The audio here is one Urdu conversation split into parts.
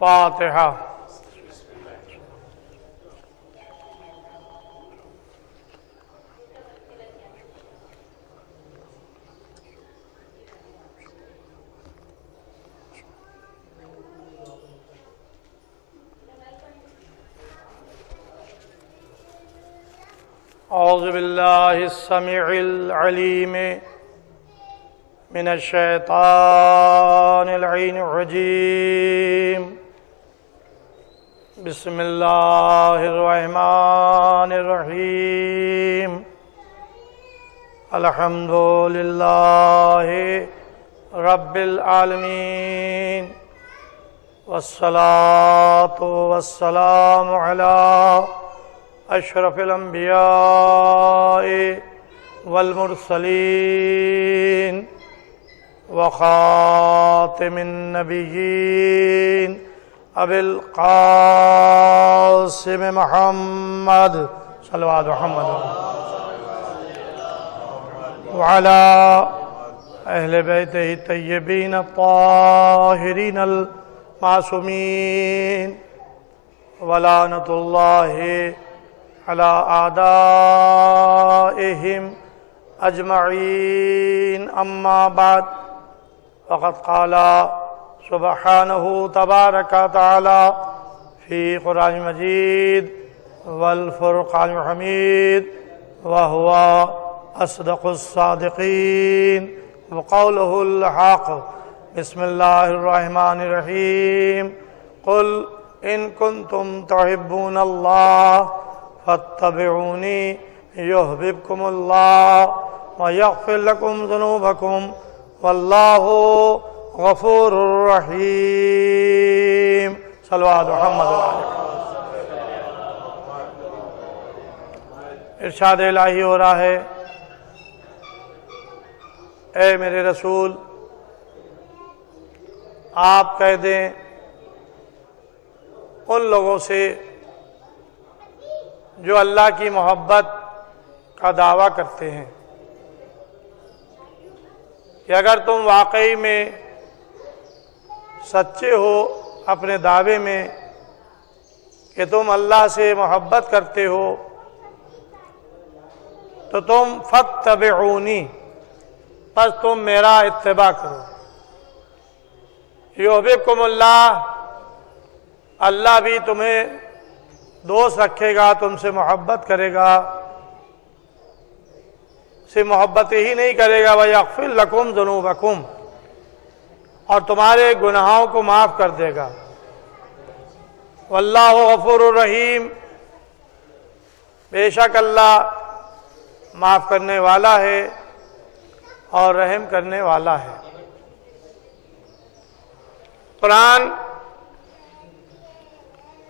فاتحہ۔ اعوذ باللہ السمیع العلیم من الشیطان اللعین الرجیم، بسم اللہ الرحمن الرحیم، الحمد للہ رب العالمین، والصلاة والسلام علی اشرف الانبیاء والمرسلین وخاتم النبیین ابی القاسم محمد صلوات محمد وعلى اہل بیتہ الطیبین الطاہرین المعصومین، ولعنۃ اللہ علی اعدائہم اجمعین، اما بعد، فقد قال سبحانہ تبارک تعالی فی قرآن مجید والفرقان الحمید، وهو اصدق الصادقین، وقولہ الحق۔ بسم اللہ الرحمن الرحیم، قل ان کنتم تحبون اللہ فاتبعونی یحببکم اللہ ویغفر لکم ذنوبکم واللہ غفور رحیم۔ صلوات محمد۔ ارشاد الہی ہو رہا ہے، اے میرے رسول، آپ کہہ دیں ان لوگوں سے جو اللہ کی محبت کا دعویٰ کرتے ہیں کہ اگر تم واقعی میں سچے ہو اپنے دعوے میں کہ تم اللہ سے محبت کرتے ہو تو تم فاتبعونی، پس تم میرا اتباع کرو، یحببکم اللہ، اللہ بھی تمہیں دوست رکھے گا، تم سے محبت کرے گا، سے محبت ہی نہیں کرے گا، وَيَغْفِرْ لَكُمْ ذُنُوبَكُمْ، اور تمہارے گناہوں کو معاف کر دے گا، وَاللَّهُ غَفُورٌ رَحِيمٌ، بے شک اللہ معاف کرنے والا ہے اور رحم کرنے والا ہے۔ قرآن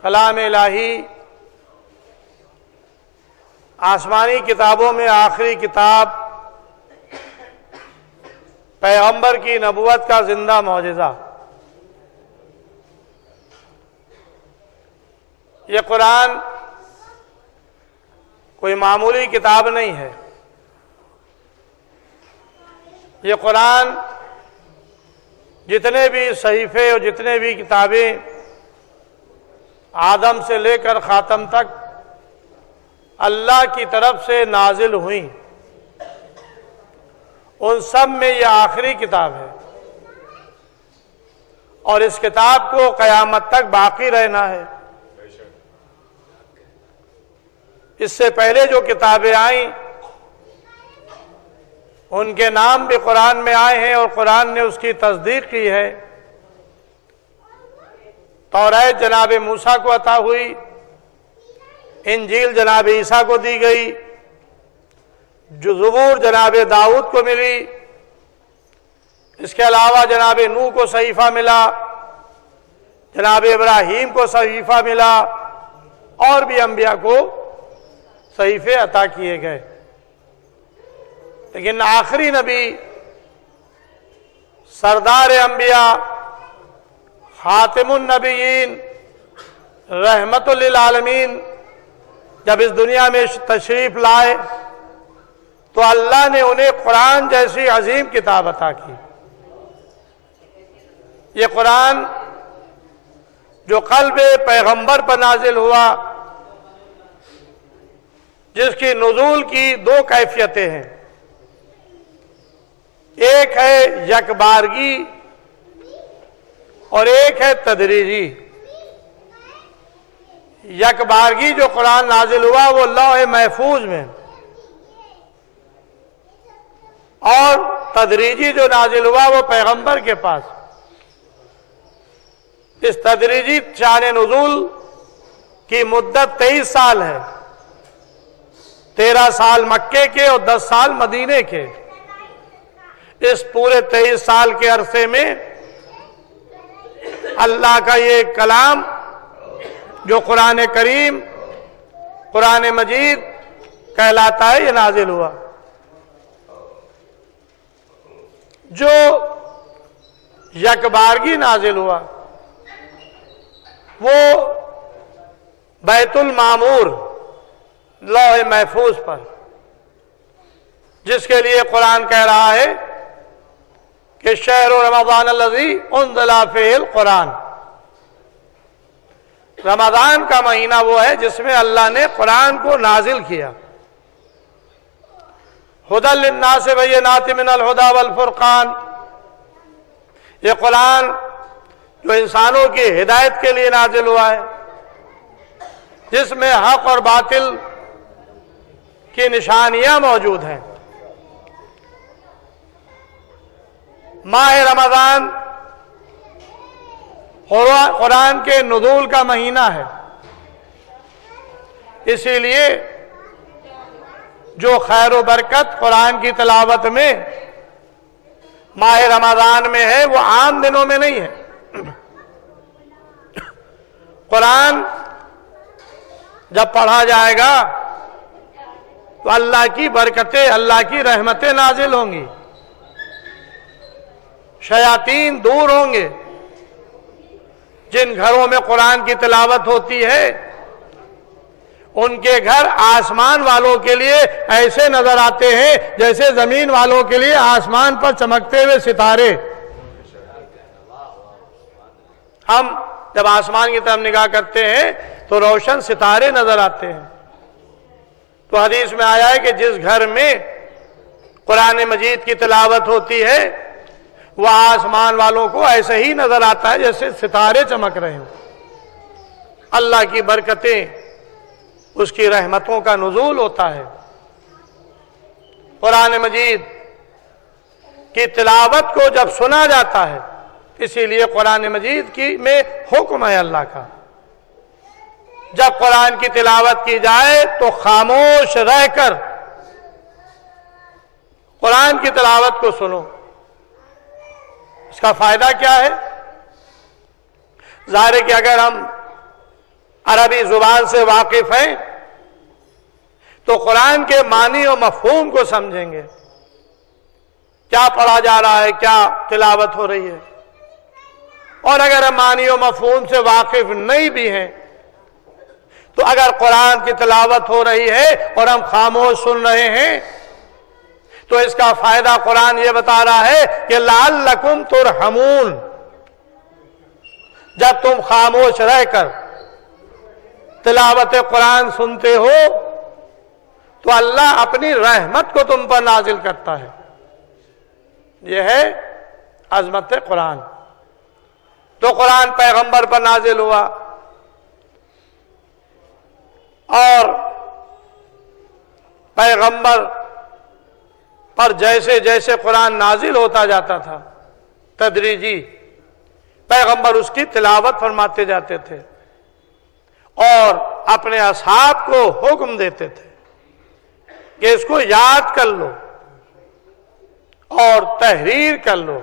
کلام الہی آسمانی کتابوں میں آخری کتاب، پیغمبر کی نبوت کا زندہ معجزہ۔ یہ قرآن کوئی معمولی کتاب نہیں ہے، یہ قرآن جتنے بھی صحیفے اور جتنے بھی کتابیں آدم سے لے کر خاتم تک اللہ کی طرف سے نازل ہوئیں، ان سب میں یہ آخری کتاب ہے، اور اس کتاب کو قیامت تک باقی رہنا ہے۔ اس سے پہلے جو کتابیں آئیں ان کے نام بھی قرآن میں آئے ہیں اور قرآن نے اس کی تصدیق کی ہے۔ توریت جناب موسیٰ کو عطا ہوئی، انجیل جناب عیسیٰ کو دی گئی، جو زبور جناب داؤد کو ملی، اس کے علاوہ جناب نوح کو صحیفہ ملا، جناب ابراہیم کو صحیفہ ملا، اور بھی انبیاء کو صحیفے عطا کیے گئے، لیکن آخری نبی سردار انبیاء خاتم النبیین رحمت للعالمین جب اس دنیا میں تشریف لائے تو اللہ نے انہیں قرآن جیسی عظیم کتاب عطا کی۔ یہ قرآن جو قلب پیغمبر پر نازل ہوا، جس کی نزول کی دو کیفیتیں ہیں، ایک ہے یکبارگی اور ایک ہے تدریجی۔ یکبارگی جو قرآن نازل ہوا وہ لوح محفوظ میں، اور تدریجی جو نازل ہوا وہ پیغمبر کے پاس۔ اس تدریجی شان نزول کی مدت 23 سال ہے، 13 سال مکے کے اور 10 سال مدینے کے۔ اس پورے 23 سال کے عرصے میں اللہ کا یہ کلام جو قرآن کریم، قرآن مجید کہلاتا ہے، یہ نازل ہوا۔ جو یکبارگی نازل ہوا وہ بیت المعمور لوح محفوظ پر، جس کے لیے قرآن کہہ رہا ہے کہ شہر رمضان الذی انزل فیہ القرآن، رمضان کا مہینہ وہ ہے جس میں اللہ نے قرآن کو نازل کیا۔ ھدی للناس بینات من الھدی والفرقان، یہ قرآن جو انسانوں کی ہدایت کے لیے نازل ہوا ہے، جس میں حق اور باطل کی نشانیاں موجود ہیں۔ ماہ رمضان قرآن کے نزول کا مہینہ ہے، اسی لیے جو خیر و برکت قرآن کی تلاوت میں ماہ رمضان میں ہے وہ عام دنوں میں نہیں ہے۔ قرآن جب پڑھا جائے گا تو اللہ کی برکتیں، اللہ کی رحمتیں نازل ہوں گی، شیاطین دور ہوں گے۔ جن گھروں میں قرآن کی تلاوت ہوتی ہے ان کے گھر آسمان والوں کے لیے ایسے نظر آتے ہیں جیسے زمین والوں کے لیے آسمان پر چمکتے ہوئے ستارے۔ ہم جب آسمان کی طرف نگاہ کرتے ہیں تو روشن ستارے نظر آتے ہیں۔ تو حدیث میں آیا ہے کہ جس گھر میں قرآن مجید کی تلاوت ہوتی ہے وہ آسمان والوں کو ایسے ہی نظر آتا ہے جیسے ستارے چمک رہے ہیں۔ اللہ کی برکتیں، اس کی رحمتوں کا نزول ہوتا ہے۔ قرآن مجید کی تلاوت کو جب سنا جاتا ہے، اسی لیے قرآن مجید کی میں حکم ہے اللہ کا، جب قرآن کی تلاوت کی جائے تو خاموش رہ کر قرآن کی تلاوت کو سنو۔ اس کا فائدہ کیا ہے؟ ظاہر ہے کہ اگر ہم عربی زبان سے واقف ہیں تو قرآن کے معنی و مفہوم کو سمجھیں گے، کیا پڑھا جا رہا ہے، کیا تلاوت ہو رہی ہے۔ اور اگر ہم معنی و مفہوم سے واقف نہیں بھی ہیں تو اگر قرآن کی تلاوت ہو رہی ہے اور ہم خاموش سن رہے ہیں تو اس کا فائدہ قرآن یہ بتا رہا ہے کہ لعلکم ترحمون، جب تم خاموش رہ کر تلاوت قرآن سنتے ہو تو اللہ اپنی رحمت کو تم پر نازل کرتا ہے۔ یہ ہے عظمت قرآن۔ تو قرآن پیغمبر پر نازل ہوا، اور پیغمبر پر جیسے جیسے قرآن نازل ہوتا جاتا تھا تدریجی پیغمبر اس کی تلاوت فرماتے جاتے تھے اور اپنے اصحاب کو حکم دیتے تھے کہ اس کو یاد کر لو اور تحریر کر لو۔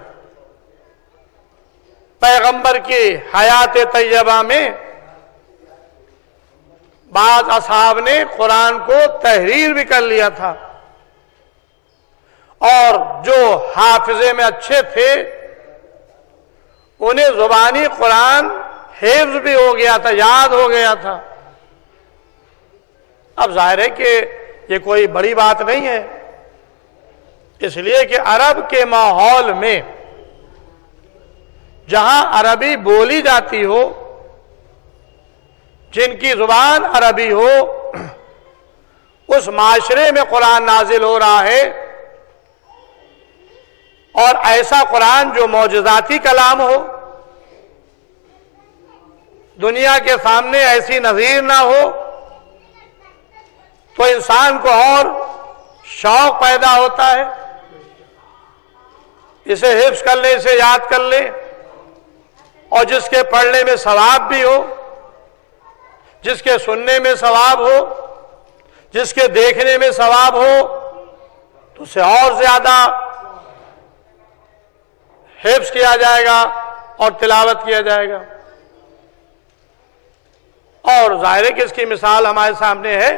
پیغمبر کی حیات طیبہ میں بعض اصحاب نے قرآن کو تحریر بھی کر لیا تھا، اور جو حافظے میں اچھے تھے انہیں زبانی قرآن حفظ بھی ہو گیا تھا، یاد ہو گیا تھا۔ اب ظاہر ہے کہ یہ کوئی بڑی بات نہیں ہے، اس لیے کہ عرب کے ماحول میں جہاں عربی بولی جاتی ہو جن کی زبان عربی ہو، اس معاشرے میں قرآن نازل ہو رہا ہے، اور ایسا قرآن جو معجزاتی کلام ہو، دنیا کے سامنے ایسی نظیر نہ ہو، تو انسان کو اور شوق پیدا ہوتا ہے، اسے حفظ کر لے، اسے یاد کر لے، اور جس کے پڑھنے میں ثواب بھی ہو، جس کے سننے میں ثواب ہو، جس کے دیکھنے میں ثواب ہو، تو اسے اور زیادہ حفظ کیا جائے گا اور تلاوت کیا جائے گا۔ اور ظاہر ہے کہ اس کی مثال ہمارے سامنے ہے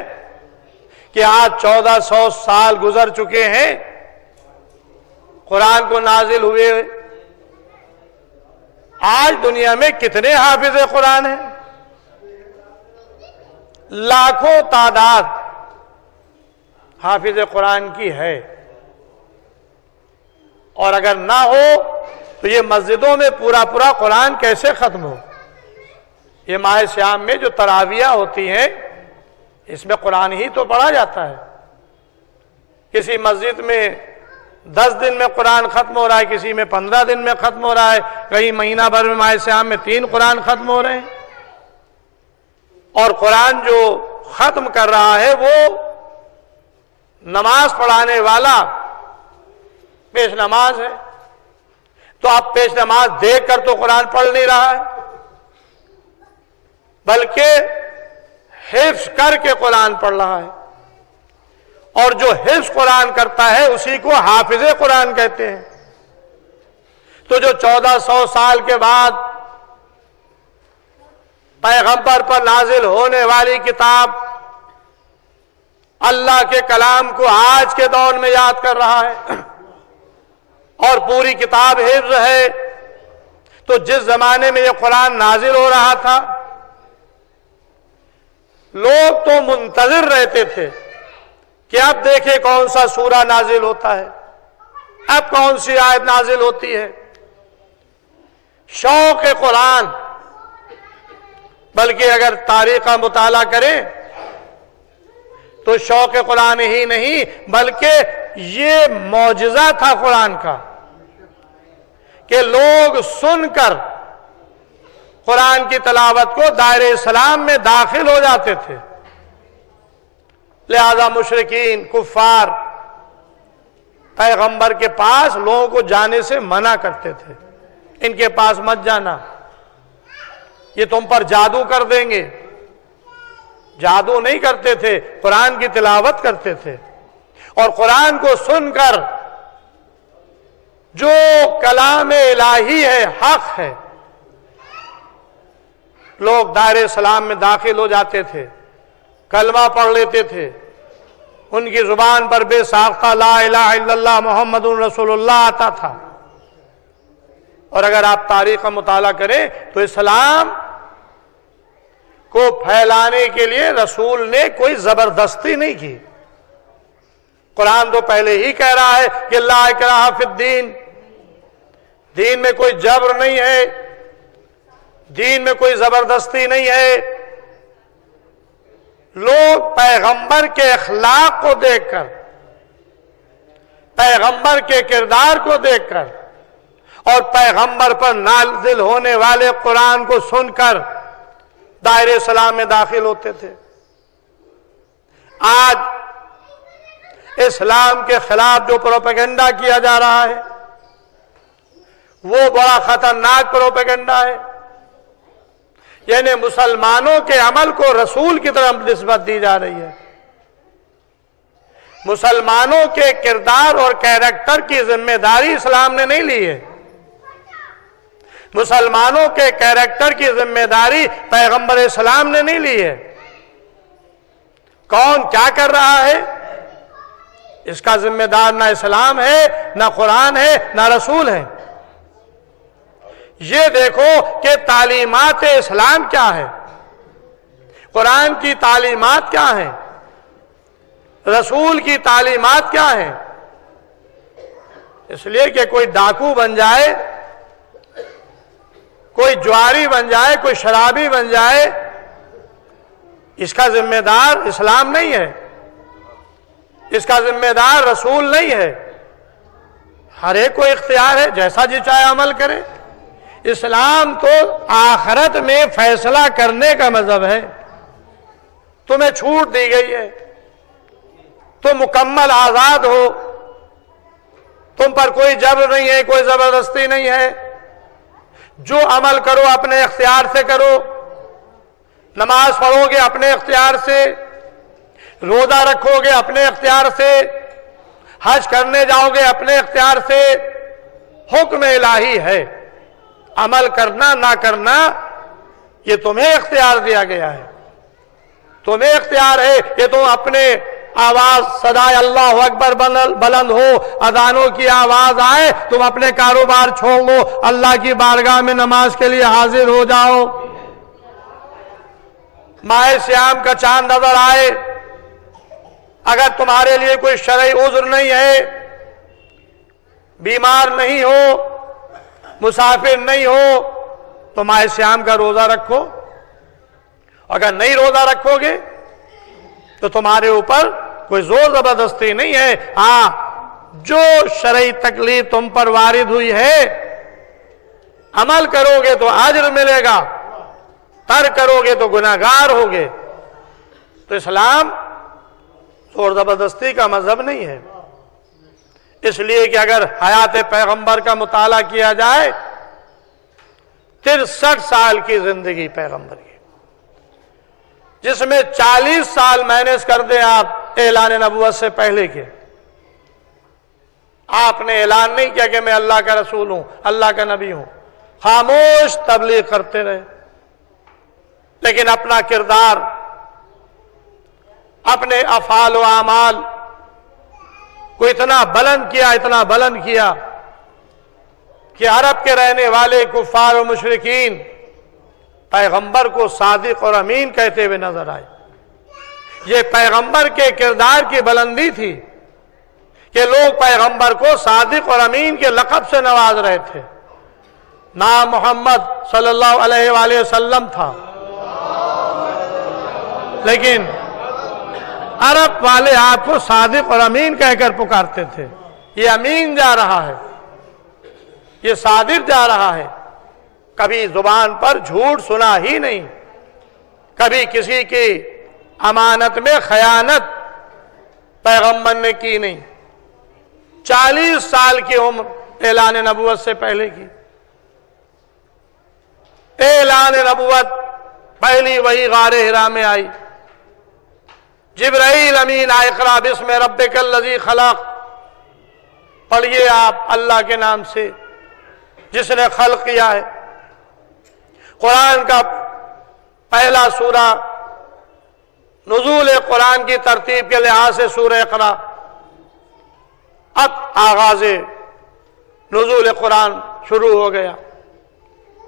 کہ آج 1400 سال گزر چکے ہیں قرآن کو نازل ہوئے، آج دنیا میں کتنے حافظ قرآن ہیں؟ لاکھوں تعداد حافظ قرآن کی ہے، اور اگر نہ ہو تو یہ مسجدوں میں پورا پورا قرآن کیسے ختم ہو؟ یہ ماہ سیام میں جو تراویح ہوتی ہیں، اس میں قرآن ہی تو پڑھا جاتا ہے۔ کسی مسجد میں 10 دن میں قرآن ختم ہو رہا ہے، کسی میں 15 دن میں ختم ہو رہا ہے، کہیں مہینہ بھر میں ماہ سیام میں 3 قرآن ختم ہو رہے ہیں۔ اور قرآن جو ختم کر رہا ہے وہ نماز پڑھانے والا پیش نماز ہے، تو آپ پیش نماز دیکھ کر تو قرآن پڑھ نہیں رہا ہے، بلکہ حفظ کر کے قرآن پڑھ رہا ہے، اور جو حفظ قرآن کرتا ہے اسی کو حافظ قرآن کہتے ہیں۔ تو جو 1400 سال کے بعد پیغمبر پر نازل ہونے والی کتاب اللہ کے کلام کو آج کے دور میں یاد کر رہا ہے، اور پوری کتاب حفظ ہے، تو جس زمانے میں یہ قرآن نازل ہو رہا تھا، لوگ تو منتظر رہتے تھے کہ اب دیکھیں کون سا سورہ نازل ہوتا ہے، اب کون سی آیت نازل ہوتی ہے۔ شوق قرآن، بلکہ اگر تاریخ کا مطالعہ کریں تو شوق قرآن ہی نہیں بلکہ یہ معجزہ تھا قرآن کا کہ لوگ سن کر قرآن کی تلاوت کو دائرہ اسلام میں داخل ہو جاتے تھے۔ لہذا مشرکین کفار پیغمبر کے پاس لوگوں کو جانے سے منع کرتے تھے، ان کے پاس مت جانا، یہ تم پر جادو کر دیں گے۔ جادو نہیں کرتے تھے، قرآن کی تلاوت کرتے تھے، اور قرآن کو سن کر جو کلام الہی ہے، حق ہے، لوگ دائرہ اسلام میں داخل ہو جاتے تھے، کلمہ پڑھ لیتے تھے، ان کی زبان پر بے ساختہ لا الہ الا اللہ محمد رسول اللہ آتا تھا۔ اور اگر آپ تاریخ کا مطالعہ کریں تو اسلام کو پھیلانے کے لیے رسول نے کوئی زبردستی نہیں کی۔ قرآن تو پہلے ہی کہہ رہا ہے کہ لا اکراہ فی الدین، دین میں کوئی جبر نہیں ہے، دین میں کوئی زبردستی نہیں ہے۔ لوگ پیغمبر کے اخلاق کو دیکھ کر، پیغمبر کے کردار کو دیکھ کر، اور پیغمبر پر نازل ہونے والے قرآن کو سن کر دائرہ اسلام میں داخل ہوتے تھے۔ آج اسلام کے خلاف جو پروپیگنڈا کیا جا رہا ہے وہ بڑا خطرناک پروپیگنڈا ہے، یعنی مسلمانوں کے عمل کو رسول کی طرف نسبت دی جا رہی ہے، مسلمانوں کے کردار اور کیریکٹر کی ذمہ داری اسلام نے نہیں لی ہے، مسلمانوں کے کیریکٹر کی ذمہ داری پیغمبر اسلام نے نہیں لی ہے۔ کون کیا کر رہا ہے اس کا ذمہ دار نہ اسلام ہے، نہ قرآن ہے، نہ رسول ہے۔ یہ دیکھو کہ تعلیمات اسلام کیا ہے، قرآن کی تعلیمات کیا ہیں، رسول کی تعلیمات کیا ہیں۔ اس لیے کہ کوئی ڈاکو بن جائے، کوئی جواری بن جائے، کوئی شرابی بن جائے، اس کا ذمہ دار اسلام نہیں ہے، اس کا ذمہ دار رسول نہیں ہے۔ ہر ایک کو اختیار ہے جیسا جی چاہے عمل کرے۔ اسلام تو آخرت میں فیصلہ کرنے کا مذہب ہے، تمہیں چھوٹ دی گئی ہے، تم مکمل آزاد ہو، تم پر کوئی جبر نہیں ہے، کوئی زبردستی نہیں ہے، جو عمل کرو اپنے اختیار سے کرو، نماز پڑھو گے اپنے اختیار سے، روزہ رکھو گے اپنے اختیار سے، حج کرنے جاؤ گے اپنے اختیار سے، حکم الہی ہے، عمل کرنا نہ کرنا یہ تمہیں اختیار دیا گیا ہے، تمہیں اختیار ہے کہ تم اپنے آواز صدائے اللہ اکبر بلند ہو، اذانوں کی آواز آئے، تم اپنے کاروبار چھوڑ دو، اللہ کی بارگاہ میں نماز کے لیے حاضر ہو جاؤ۔ ماہ سیام کا چاند نظر آئے، اگر تمہارے لیے کوئی شرعی عذر نہیں ہے، بیمار نہیں ہو، مسافر نہیں ہو، تو ماہ سیام کا روزہ رکھو۔ اگر نہیں روزہ رکھو گے تو تمہارے اوپر کوئی زور زبردستی نہیں ہے، ہاں جو شرعی تکلیف تم پر وارد ہوئی ہے، عمل کرو گے تو اجر ملے گا، ترک کرو گے تو گناہگار ہوگے۔ تو اسلام زور زبردستی کا مذہب نہیں ہے، اس لیے کہ اگر حیات پیغمبر کا مطالعہ کیا جائے 63 سال کی زندگی پیغمبر کی، جس میں 40 سال مائنس کر دیں آپ اعلان نبوت سے پہلے کے، آپ نے اعلان نہیں کیا کہ میں اللہ کا رسول ہوں، اللہ کا نبی ہوں، خاموش تبلیغ کرتے رہے، لیکن اپنا کردار، اپنے افعال و اعمال کو اتنا بلند کیا، اتنا بلند کیا کہ عرب کے رہنے والے کفار و مشرکین پیغمبر کو صادق اور امین کہتے ہوئے نظر آئے۔ یہ پیغمبر کے کردار کی بلندی تھی کہ لوگ پیغمبر کو صادق اور امین کے لقب سے نواز رہے تھے۔ نام محمد صلی اللہ علیہ وآلہ وسلم تھا، لیکن عرب والے آپ کو صادق اور امین کہہ کر پکارتے تھے۔ یہ امین جا رہا ہے، یہ صادق جا رہا ہے، کبھی زبان پر جھوٹ سنا ہی نہیں، کبھی کسی کی امانت میں خیانت پیغمبر نے کی نہیں۔ 40 سال کی عمر اعلان نبوت سے پہلے کی۔ اعلان نبوت پہلی وحی غار حرا میں آئی، جبرائیل امین اقرا بسم ربک الذی خلق، پڑھیے آپ اللہ کے نام سے جس نے خلق کیا ہے۔ قرآن کا پہلا سورہ، نزول قرآن کی ترتیب کے لحاظ سے سورہ اقرا، اب آغاز نزول قرآن شروع ہو گیا،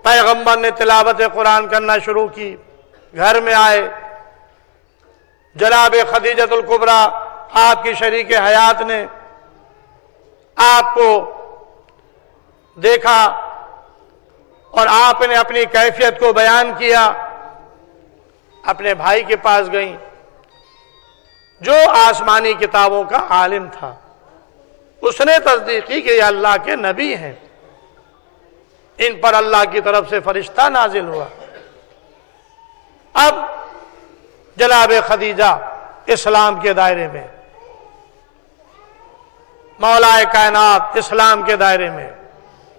پیغمبر نے تلاوت قرآن کرنا شروع کی، گھر میں آئے، جناب خدیجۃ الکبریٰ آپ کی شریک حیات نے آپ کو دیکھا اور آپ نے اپنی کیفیت کو بیان کیا، اپنے بھائی کے پاس گئیں جو آسمانی کتابوں کا عالم تھا، اس نے تصدیق کی کہ یہ اللہ کے نبی ہیں، ان پر اللہ کی طرف سے فرشتہ نازل ہوا۔ اب جناب خدیجہ اسلام کے دائرے میں، مولا کائنات اسلام کے دائرے میں،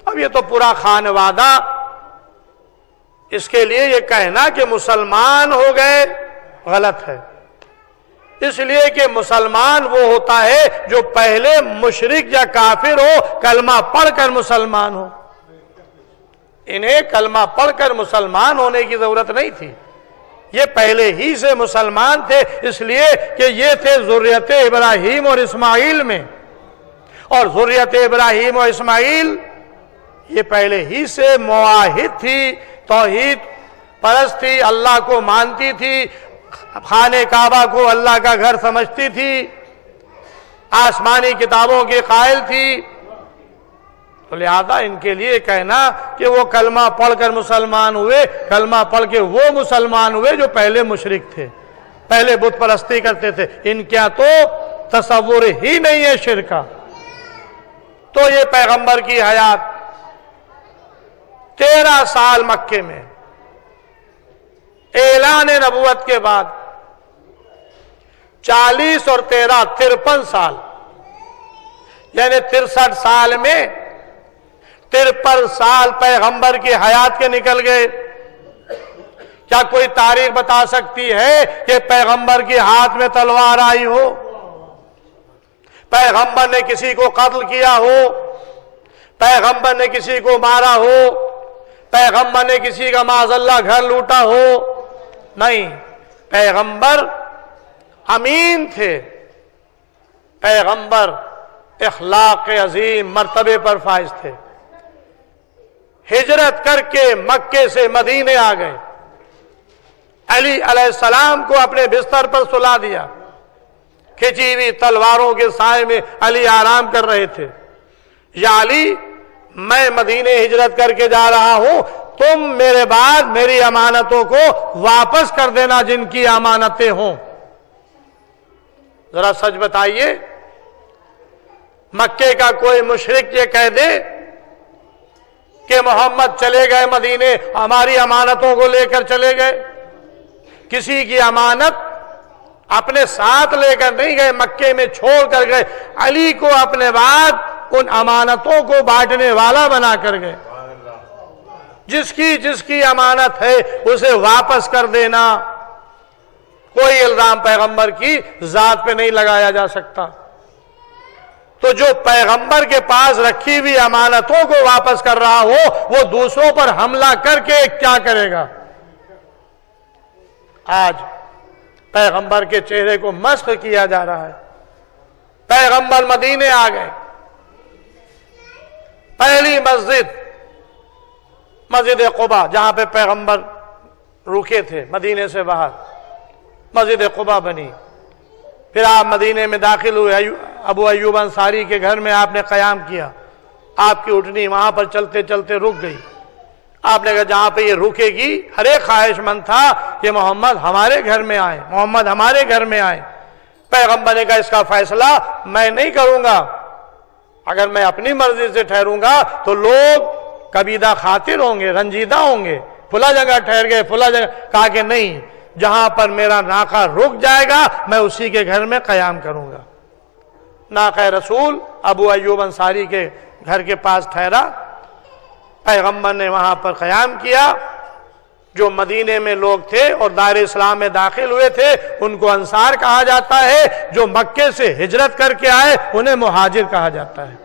اب یہ تو پورا خانوادہ، اس کے لیے یہ کہنا کہ مسلمان ہو گئے غلط ہے، اس لیے کہ مسلمان وہ ہوتا ہے جو پہلے مشرک یا کافر ہو، کلمہ پڑھ کر مسلمان ہو۔ انہیں کلمہ پڑھ کر مسلمان ہونے کی ضرورت نہیں تھی، یہ پہلے ہی سے مسلمان تھے، اس لیے کہ یہ تھے ذریت ابراہیم اور اسماعیل میں، اور ذریت ابراہیم اور اسماعیل یہ پہلے ہی سے موحد تھی، توحید پرست تھی، اللہ کو مانتی تھی، خانہ کعبہ کو اللہ کا گھر سمجھتی تھی، آسمانی کتابوں کے قائل تھی، تو لہذا ان کے لیے کہنا کہ وہ کلمہ پڑھ کر مسلمان ہوئے، کلمہ پڑھ کے وہ مسلمان ہوئے جو پہلے مشرک تھے، پہلے بت پرستی کرتے تھے، ان کیا تو تصور ہی نہیں ہے شرک کا۔ تو یہ پیغمبر کی حیات 13 سال مکے میں، اعلان نبوت کے بعد 40 اور 13 53 سال، یعنی 63 سال میں 53 سال پیغمبر کی حیات کے نکل گئے۔ کیا کوئی تاریخ بتا سکتی ہے کہ پیغمبر کے ہاتھ میں تلوار آئی ہو، پیغمبر نے کسی کو قتل کیا ہو، پیغمبر نے کسی کو مارا ہو، پیغمبر نے کسی کا معاذ اللہ گھر لوٹا ہو؟ نہیں، پیغمبر امین تھے، پیغمبر اخلاق عظیم مرتبے پر فائز تھے۔ ہجرت کر کے مکے سے مدینے آ گئے، علی علیہ السلام کو اپنے بستر پر سلا دیا، کھچی ہوئی تلواروں کے سائے میں علی آرام کر رہے تھے۔ یا علی، میں مدینے ہجرت کر کے جا رہا ہوں، تم میرے بعد میری امانتوں کو واپس کر دینا جن کی امانتیں ہوں۔ ذرا سچ بتائیے، مکے کا کوئی مشرک یہ کہہ دے کہ محمد چلے گئے مدینے، ہماری امانتوں کو لے کر چلے گئے؟ کسی کی امانت اپنے ساتھ لے کر نہیں گئے، مکے میں چھوڑ کر گئے، علی کو اپنے بعد ان امانتوں کو بانٹنے والا بنا کر گئے۔ جس کی امانت ہے اسے واپس کر دینا، کوئی الزام پیغمبر کی ذات پہ نہیں لگایا جا سکتا۔ تو جو پیغمبر کے پاس رکھی ہوئی امانتوں کو واپس کر رہا ہو، وہ دوسروں پر حملہ کر کے کیا کرے گا؟ آج پیغمبر کے چہرے کو مسخ کیا جا رہا ہے۔ پیغمبر مدینے آ گئے، پہلی مسجد قباء جہاں پہ پیغمبر رکے تھے مدینے سے باہر، مسجد قباء بنی۔ پھر آپ مدینے میں داخل ہوئے، ابو ایوب انصاری کے گھر میں آپ نے قیام کیا۔ آپ کی اٹھنی وہاں پر چلتے چلتے رک گئی۔ آپ نے کہا جہاں پہ یہ رکے گی، ہر ایک خواہش مند تھا کہ محمد ہمارے گھر میں آئے، محمد ہمارے گھر میں آئے۔ پیغمبر نے کہا اس کا فیصلہ میں نہیں کروں گا، اگر میں اپنی مرضی سے ٹھہروں گا تو لوگ کبیدہ خاطر ہوں گے، رنجیدہ ہوں گے، فلاں جگہ ٹھہر گئے، فلاں جگہ۔ کہا کہ نہیں، جہاں پر میرا ناقہ رک جائے گا میں اسی کے گھر میں قیام کروں گا۔ ناقہ رسول ابو ایوب انصاری کے گھر کے پاس ٹھہرا، پیغمبر نے وہاں پر قیام کیا۔ جو مدینے میں لوگ تھے اور دائرہ اسلام میں داخل ہوئے تھے ان کو انصار کہا جاتا ہے، جو مکے سے ہجرت کر کے آئے انہیں مہاجر کہا جاتا ہے۔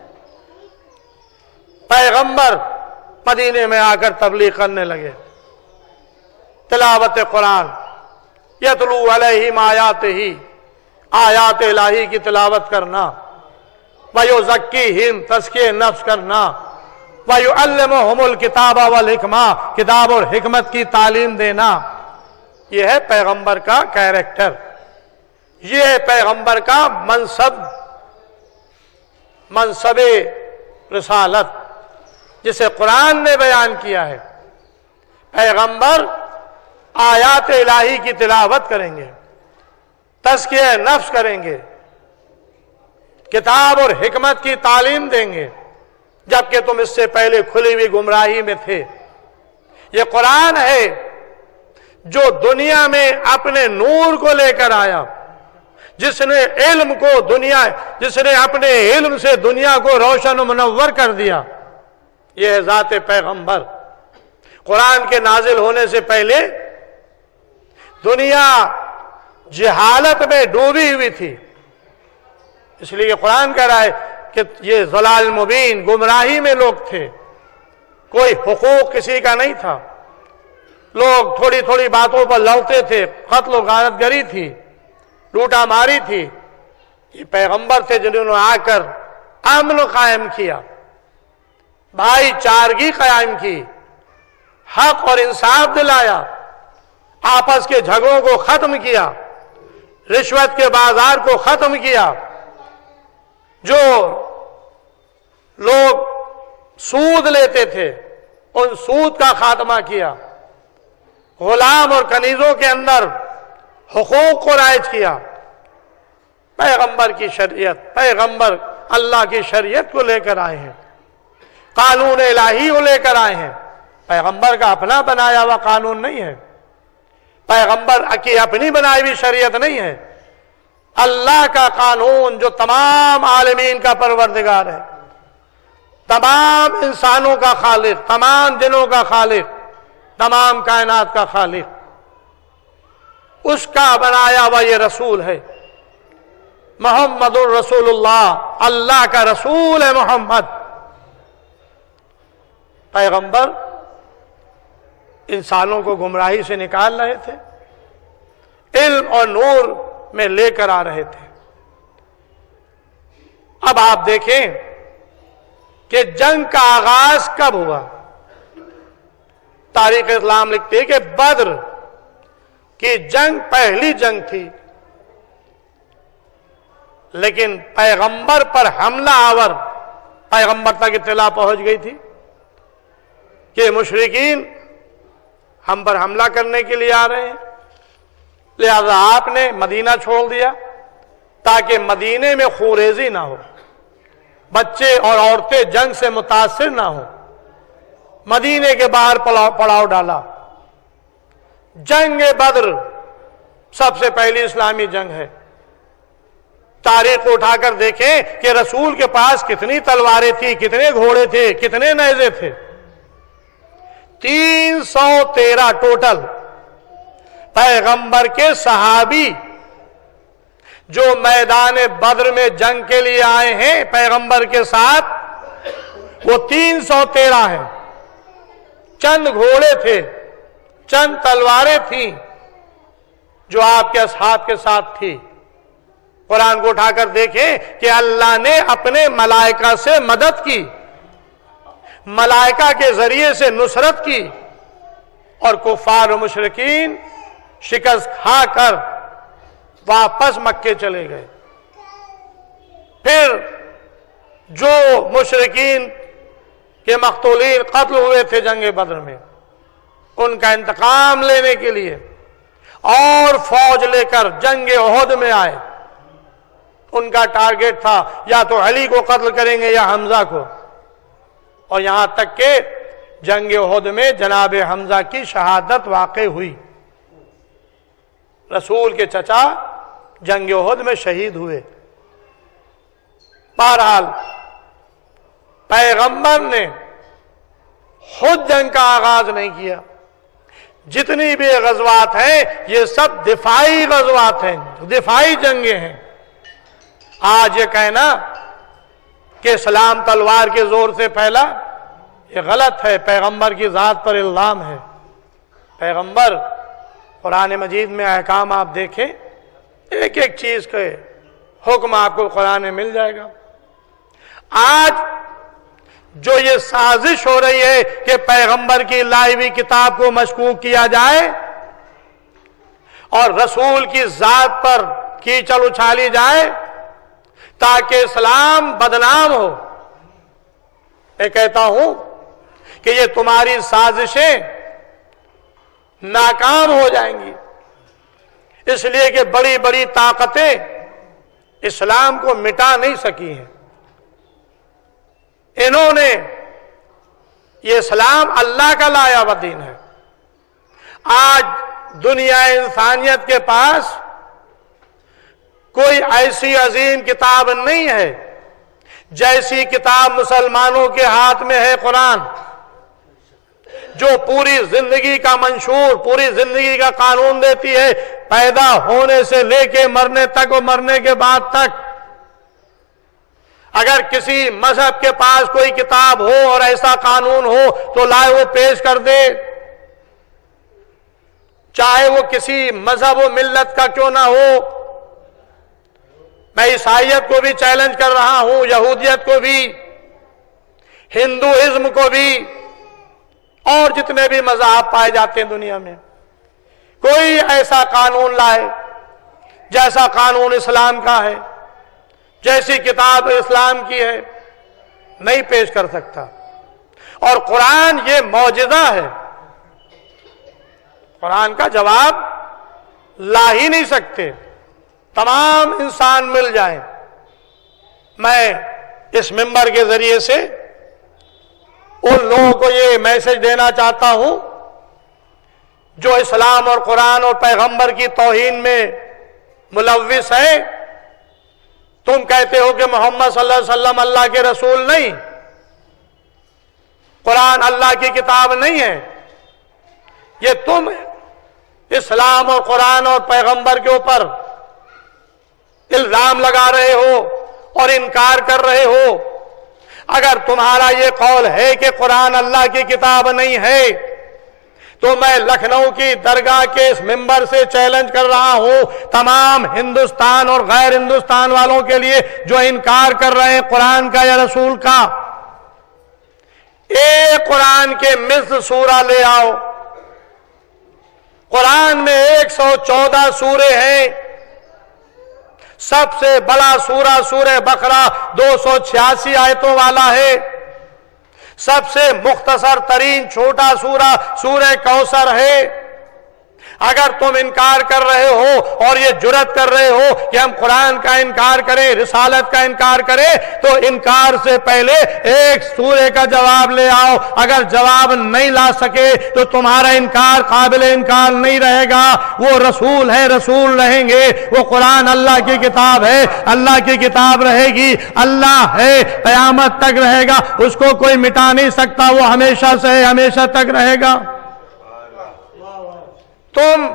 پیغمبر مدینے میں آ کر تبلیغ کرنے لگے، تلاوت قرآن، یتلو علیہم آیاتہ، آیات الہی کی تلاوت کرنا، وَيُزَكِّيهِمْ تزکیہ نفس کرنا، وَيُعَلِّمُهُمُ الْكِتَابَ وَالْحِکْمَةَ کتاب اور حکمت کی تعلیم دینا۔ یہ ہے پیغمبر کا کیریکٹر، یہ ہے پیغمبر کا منصب رسالت جسے قرآن نے بیان کیا ہے۔ پیغمبر آیات الہی کی تلاوت کریں گے، تزکیہ نفس کریں گے، کتاب اور حکمت کی تعلیم دیں گے، جبکہ تم اس سے پہلے کھلی ہوئی گمراہی میں تھے۔ یہ قرآن ہے جو دنیا میں اپنے نور کو لے کر آیا، جس نے اپنے علم سے دنیا کو روشن و منور کر دیا۔ یہ ہے ذات پیغمبر۔ قرآن کے نازل ہونے سے پہلے دنیا جہالت میں ڈوبی ہوئی تھی، اس لیے قرآن کہہ رہا ہے کہ یہ ضلال مبین، گمراہی میں لوگ تھے، کوئی حقوق کسی کا نہیں تھا، لوگ تھوڑی تھوڑی باتوں پر لڑتے تھے، قتل و غارت گری تھی، لوٹا ماری تھی۔ یہ پیغمبر تھے جنہوں نے آ کر امن قائم کیا، بھائی چارگی قائم کی، حق اور انصاف دلایا، آپس کے جھگڑوں کو ختم کیا، رشوت کے بازار کو ختم کیا، جو لوگ سود لیتے تھے ان سود کا خاتمہ کیا، غلام اور کنیزوں کے اندر حقوق کو رائج کیا، پیغمبر کی شریعت، پیغمبر اللہ کی شریعت کو لے کر آئے ہیں، قانون الہی کو لے کر آئے ہیں۔ پیغمبر کا اپنا بنایا ہوا قانون نہیں ہے، پیغمبر کی اپنی بنائی ہوئی شریعت نہیں ہے، اللہ کا قانون جو تمام عالمین کا پروردگار ہے، تمام انسانوں کا خالق، تمام جنوں کا خالق، تمام کائنات کا خالق، اس کا بنایا ہوا یہ رسول ہے محمد الرسول اللہ، اللہ کا رسول ہے محمد۔ پیغمبر انسانوں کو گمراہی سے نکال رہے تھے، علم اور نور میں لے کر آ رہے تھے۔ اب آپ دیکھیں کہ جنگ کا آغاز کب ہوا؟ تاریخ اسلام لکھتی ہے کہ بدر کی جنگ پہلی جنگ تھی، لیکن پیغمبر پر حملہ آور، پیغمبر تک اطلاع پہنچ گئی تھی کہ مشرکین ہم پر حملہ کرنے کے لیے آ رہے ہیں، لہذا آپ نے مدینہ چھوڑ دیا تاکہ مدینے میں خوریزی نہ ہو، بچے اور عورتیں جنگ سے متاثر نہ ہو، مدینے کے باہر پڑاؤ ڈالا۔ جنگ بدر سب سے پہلی اسلامی جنگ ہے۔ تاریخ کو اٹھا کر دیکھیں کہ رسول کے پاس کتنی تلواریں تھیں، کتنے گھوڑے تھے، کتنے نیزے تھے۔ 313 ٹوٹل پیغمبر کے صحابی جو میدان بدر میں جنگ کے لیے آئے ہیں پیغمبر کے ساتھ، وہ 313 ہیں۔ چند گھوڑے تھے، چند تلواریں تھیں جو آپ کے اصحاب کے ساتھ تھی۔ قرآن کو اٹھا کر دیکھیں کہ اللہ نے اپنے ملائکہ سے مدد کی، ملائکہ کے ذریعے سے نصرت کی، اور کفار و مشرکین شکست کھا کر واپس مکے چلے گئے۔ پھر جو مشرکین کے مقتولین قتل ہوئے تھے جنگ بدر میں، ان کا انتقام لینے کے لیے اور فوج لے کر جنگ احد میں آئے۔ ان کا ٹارگٹ تھا یا تو علی کو قتل کریں گے یا حمزہ کو، اور یہاں تک کہ جنگ احد میں جناب حمزہ کی شہادت واقع ہوئی۔ رسول کے چچا جنگ احد میں شہید ہوئے۔ بہرحال پیغمبر نے خود جنگ کا آغاز نہیں کیا۔ جتنی بھی غزوات ہیں یہ سب دفاعی غزوات ہیں، دفاعی جنگیں ہیں۔ آج یہ کہنا کہ اسلام تلوار کے زور سے پھیلا، یہ غلط ہے، پیغمبر کی ذات پر الزام ہے۔ پیغمبر قرآن مجید میں احکام آپ دیکھیں، ایک ایک چیز کے حکم آپ کو قرآن میں مل جائے گا۔ آج جو یہ سازش ہو رہی ہے کہ پیغمبر کی لائی ہوئی کتاب کو مشکوک کیا جائے اور رسول کی ذات پر کیچڑ اچھالی جائے تاکہ اسلام بدنام ہو، میں کہتا ہوں کہ یہ تمہاری سازشیں ناکام ہو جائیں گی، اس لیے کہ بڑی بڑی طاقتیں اسلام کو مٹا نہیں سکی ہیں۔ انہوں نے، یہ اسلام اللہ کا لایا ہوا دین ہے۔ آج دنیا انسانیت کے پاس کوئی ایسی عظیم کتاب نہیں ہے جیسی کتاب مسلمانوں کے ہاتھ میں ہے قرآن، جو پوری زندگی کا منشور، پوری زندگی کا قانون دیتی ہے، پیدا ہونے سے لے کے مرنے تک اور مرنے کے بعد تک۔ اگر کسی مذہب کے پاس کوئی کتاب ہو اور ایسا قانون ہو تو لائے وہ پیش کر دے، چاہے وہ کسی مذہب و ملت کا کیوں نہ ہو۔ میں عیسائیت کو بھی چیلنج کر رہا ہوں، یہودیت کو بھی، ہندوازم کو بھی، اور جتنے بھی مذاہب پائے جاتے ہیں دنیا میں، کوئی ایسا قانون لائے جیسا قانون اسلام کا ہے، جیسی کتاب اسلام کی ہے، نہیں پیش کر سکتا۔ اور قرآن یہ معجزہ ہے، قرآن کا جواب لا ہی نہیں سکتے، تمام انسان مل جائیں۔ میں اس منبر کے ذریعے سے ان لوگوں کو یہ میسج دینا چاہتا ہوں جو اسلام اور قرآن اور پیغمبر کی توہین میں ملوث ہیں۔ تم کہتے ہو کہ محمد صلی اللہ علیہ وسلم اللہ کے رسول نہیں، قرآن اللہ کی کتاب نہیں ہے، یہ تم اسلام اور قرآن اور پیغمبر کے اوپر الزام لگا رہے ہو اور انکار کر رہے ہو۔ اگر تمہارا یہ قول ہے کہ قرآن اللہ کی کتاب نہیں ہے تو میں لکھنؤ کی درگاہ کے اس منبر سے چیلنج کر رہا ہوں تمام ہندوستان اور غیر ہندوستان والوں کے لیے جو انکار کر رہے ہیں قرآن کا یا رسول کا، ایک قرآن کے مثل سورہ لے آؤ۔ قرآن میں 114 سورے ہیں، سب سے بڑا سورہ سورہ بقرہ 286 آیتوں والا ہے، سب سے مختصر ترین چھوٹا سورہ سورہ کوثر ہے۔ اگر تم انکار کر رہے ہو اور یہ جرات کر رہے ہو کہ ہم قرآن کا انکار کریں، رسالت کا انکار کریں، تو انکار سے پہلے ایک سورے کا جواب لے آؤ۔ اگر جواب نہیں لا سکے تو تمہارا انکار قابل انکار نہیں رہے گا۔ وہ رسول ہے، رسول رہیں گے، وہ قرآن اللہ کی کتاب ہے، اللہ کی کتاب رہے گی، اللہ ہے، قیامت تک رہے گا، اس کو کوئی مٹا نہیں سکتا، وہ ہمیشہ سے ہے، ہمیشہ تک رہے گا۔ تم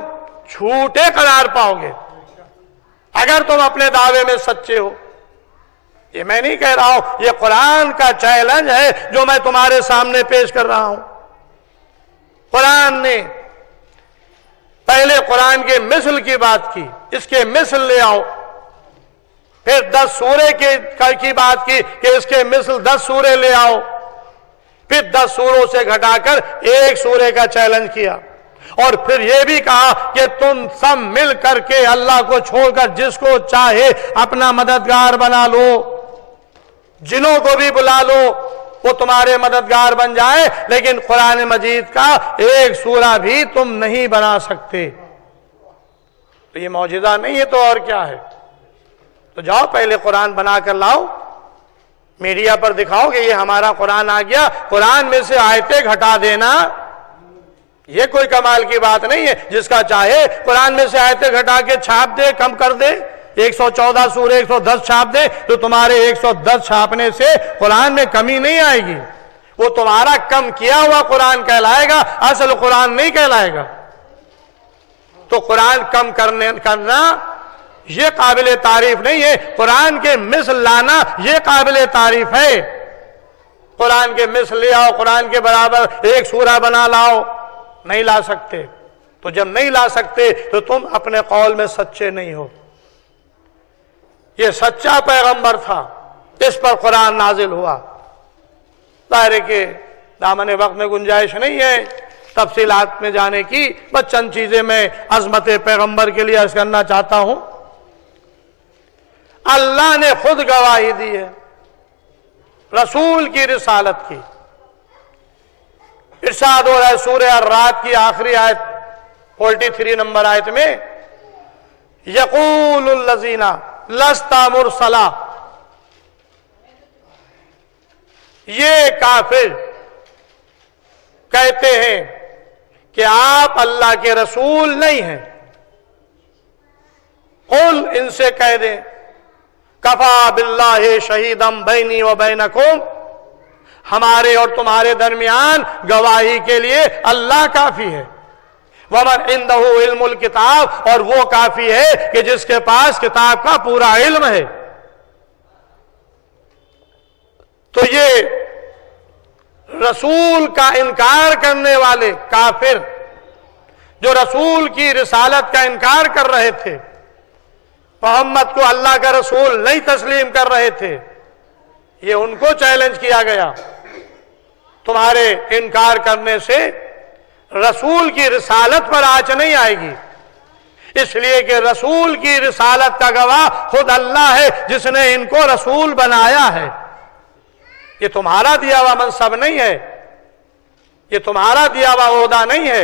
جھوٹے قرار پاؤ گے اگر تم اپنے دعوے میں سچے ہو۔ یہ میں نہیں کہہ رہا ہوں، یہ قرآن کا چیلنج ہے جو میں تمہارے سامنے پیش کر رہا ہوں۔ قرآن نے پہلے قرآن کے مثل کی بات کی، اس کے مثل لے آؤ، پھر 10 سورے کی بات کی کہ اس کے مثل 10 سورے لے آؤ، پھر 10 سوروں سے گھٹا کر ایک سورے کا چیلنج کیا، اور پھر یہ بھی کہا کہ تم سب مل کر کے اللہ کو چھوڑ کر جس کو چاہے اپنا مددگار بنا لو، جنوں کو بھی بلا لو وہ تمہارے مددگار بن جائے، لیکن قرآن مجید کا ایک سورہ بھی تم نہیں بنا سکتے۔ تو یہ معجزہ نہیں ہے تو اور کیا ہے؟ تو جاؤ پہلے قرآن بنا کر لاؤ، میڈیا پر دکھاؤ کہ یہ ہمارا قرآن آ گیا۔ قرآن میں سے آیتیں گھٹا دینا یہ کوئی کمال کی بات نہیں ہے، جس کا چاہے قرآن میں سے آیتیں گھٹا کے چھاپ دے، کم کر دے، 114 سورے 110 چھاپ دے، تو تمہارے 110 چھاپنے سے قرآن میں کمی نہیں آئے گی، وہ تمہارا کم کیا ہوا قرآن کہلائے گا، اصل قرآن نہیں کہلائے گا۔ تو قرآن کم کرنا یہ قابل تعریف نہیں ہے، قرآن کے مثل لانا یہ قابل تعریف ہے۔ قرآن کے مثل لے آؤ، قرآن کے برابر ایک سورہ بنا لاؤ، نہیں لا سکتے۔ تو جب نہیں لا سکتے تو تم اپنے قول میں سچے نہیں ہو۔ یہ سچا پیغمبر تھا، اس پر قرآن نازل ہوا۔ ظاہر ہے کہ دامن وقت میں گنجائش نہیں ہے تفصیلات میں جانے کی، بس چند چیزیں میں عظمت پیغمبر کے لیے عرض کرنا چاہتا ہوں۔ اللہ نے خود گواہی دی ہے رسول کی رسالت کی۔ ارشاد ہو رہا ہے سورہ الرعد کی آخری آیت 43 نمبر آیت میں، یقول الذین لست مرسلا، یہ کافر کہتے ہیں کہ آپ اللہ کے رسول نہیں ہیں۔ قل، ان سے کہہ دیں، کفا باللہ شہیدم بینی و بینکم، ہمارے اور تمہارے درمیان گواہی کے لیے اللہ کافی ہے۔ وَمَنْ عِنْدَهُ عِلْمُ الْكِتَابِ، اور وہ کافی ہے کہ جس کے پاس کتاب کا پورا علم ہے۔ تو یہ رسول کا انکار کرنے والے کافر جو رسول کی رسالت کا انکار کر رہے تھے، محمد کو اللہ کا رسول نہیں تسلیم کر رہے تھے، یہ ان کو چیلنج کیا گیا۔ تمہارے انکار کرنے سے رسول کی رسالت پر آنچ نہیں آئے گی، اس لیے کہ رسول کی رسالت کا گواہ خود اللہ ہے جس نے ان کو رسول بنایا ہے۔ یہ تمہارا دیا ہوا منصب نہیں ہے، یہ تمہارا دیا ہوا عہدہ نہیں ہے۔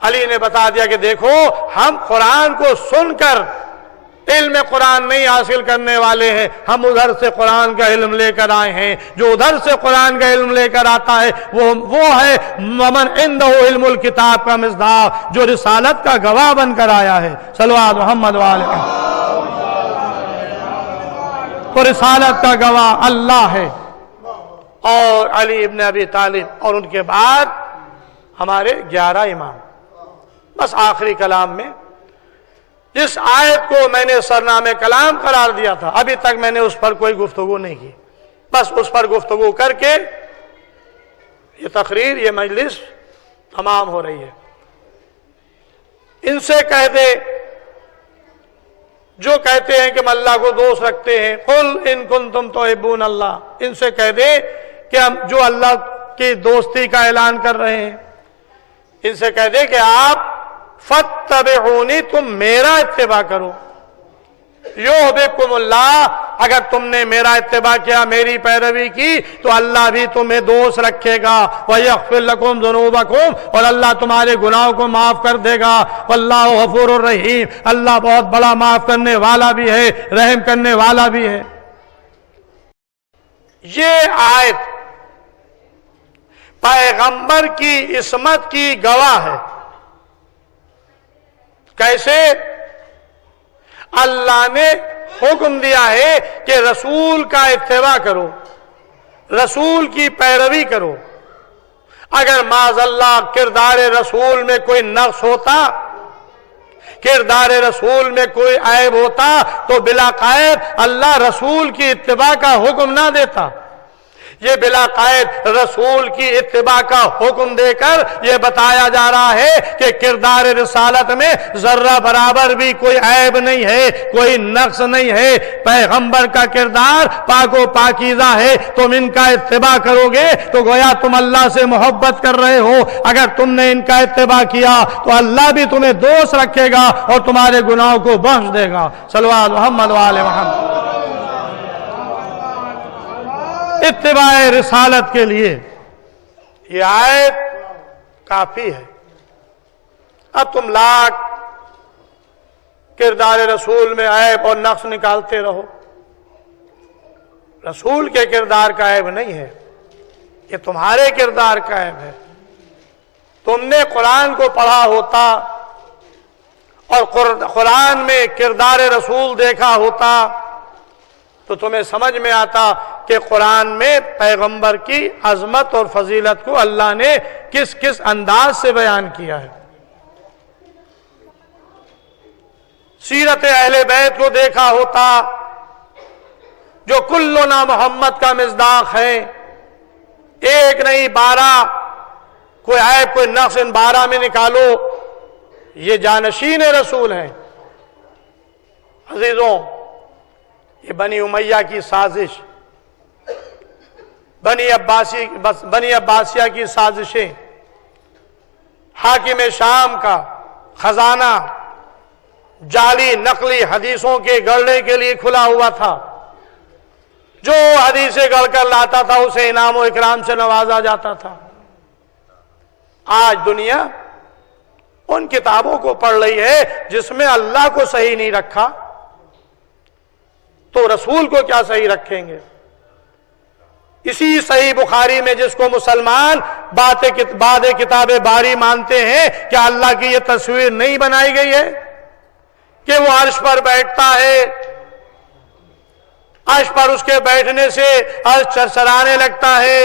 علی نے بتا دیا کہ دیکھو ہم قرآن کو سن کر علم قرآن نہیں حاصل کرنے والے ہیں، ہم ادھر سے قرآن کا علم لے کر آئے ہیں۔ جو ادھر سے قرآن کا علم لے کر آتا ہے وہ ہے ومن عنده علم الکتاب کا مصداق، جو رسالت کا گواہ بن کر آیا ہے۔ صلوات محمد والے، تو رسالت کا گواہ اللہ ہے اور علی ابن ابی طالب، اور ان کے بعد ہمارے 11 امام۔ بس آخری کلام میں جس آیت کو میں نے سرنامے کلام قرار دیا تھا، ابھی تک میں نے اس پر کوئی گفتگو نہیں کی، بس اس پر گفتگو کر کے یہ تقریر، یہ مجلس تمام ہو رہی ہے۔ ان سے کہہ دے جو کہتے ہیں کہ ہم اللہ کو دوست رکھتے ہیں، قل ان کنتم تحبون اللہ، ان سے کہہ دے کہ ہم جو اللہ کی دوستی کا اعلان کر رہے ہیں، ان سے کہہ دے کہ آپ فاتبعونی، تم میرا اتباع کرو، یحببکم اللہ، اگر تم نے میرا اتباع کیا، میری پیروی کی، تو اللہ بھی تمہیں دوست رکھے گا، وَيَغْفِرْ لَكُمْ ذُنُوبَكُمْ، اور اللہ تمہارے گناہوں کو معاف کر دے گا، وَاللَّهُ غَفُورٌ رَحِيمٌ، اللہ بہت بڑا معاف کرنے والا بھی ہے، رحم کرنے والا بھی ہے۔ یہ آیت پیغمبر کی عصمت کی گواہ ہے۔ کیسے؟ اللہ نے حکم دیا ہے کہ رسول کا اتباع کرو، رسول کی پیروی کرو۔ اگر معاذ اللہ کردار رسول میں کوئی نقص ہوتا، کردار رسول میں کوئی عیب ہوتا، تو بلا قید اللہ رسول کی اتباع کا حکم نہ دیتا۔ یہ بلا قید رسول کی اتباع کا حکم دے کر یہ بتایا جا رہا ہے کہ کردار رسالت میں ذرہ برابر بھی کوئی عیب نہیں ہے، کوئی نقص نہیں ہے، پیغمبر کا کردار پاک و پاکیزہ ہے، تم ان کا اتباع کرو گے تو گویا تم اللہ سے محبت کر رہے ہو۔ اگر تم نے ان کا اتباع کیا تو اللہ بھی تمہیں دوست رکھے گا اور تمہارے گناہوں کو بخش دے گا۔ صلوات محمد وآل محمد۔ اتباع رسالت کے لیے یہ آیت کافی ہے۔ اب تم لاکھ کردار رسول میں عیب اور نقص نکالتے رہو، رسول کے کردار کا عیب نہیں ہے، یہ تمہارے کردار کا عیب ہے۔ تم نے قرآن کو پڑھا ہوتا اور قرآن میں کردار رسول دیکھا ہوتا تو تمہیں سمجھ میں آتا کہ قرآن میں پیغمبر کی عظمت اور فضیلت کو اللہ نے کس کس انداز سے بیان کیا ہے۔ سیرت اہل بیت کو دیکھا ہوتا جو کلنا محمد کا مصداق ہے، ایک نہیں 12 کوئی عیب کوئی نقص ان 12 میں نکالو، یہ جانشین رسول ہیں۔ عزیزوں، یہ بنی امیہ کی سازش، بنی عباسیہ کی سازشیں، حاکم شام کا خزانہ جعلی نقلی حدیثوں کے گڑنے کے لیے کھلا ہوا تھا۔ جو حدیثیں گڑھ کر لاتا تھا اسے انعام و اکرام سے نوازا جاتا تھا۔ آج دنیا ان کتابوں کو پڑھ رہی ہے جس میں اللہ کو صحیح نہیں رکھا تو رسول کو کیا صحیح رکھیں گے؟ اسی صحیح بخاری میں جس کو مسلمان بعد کتاب باری مانتے ہیں، کیا اللہ کی یہ تصویر نہیں بنائی گئی ہے کہ وہ عرش پر بیٹھتا ہے، عرش پر اس کے بیٹھنے سے عرش چرچرانے لگتا ہے،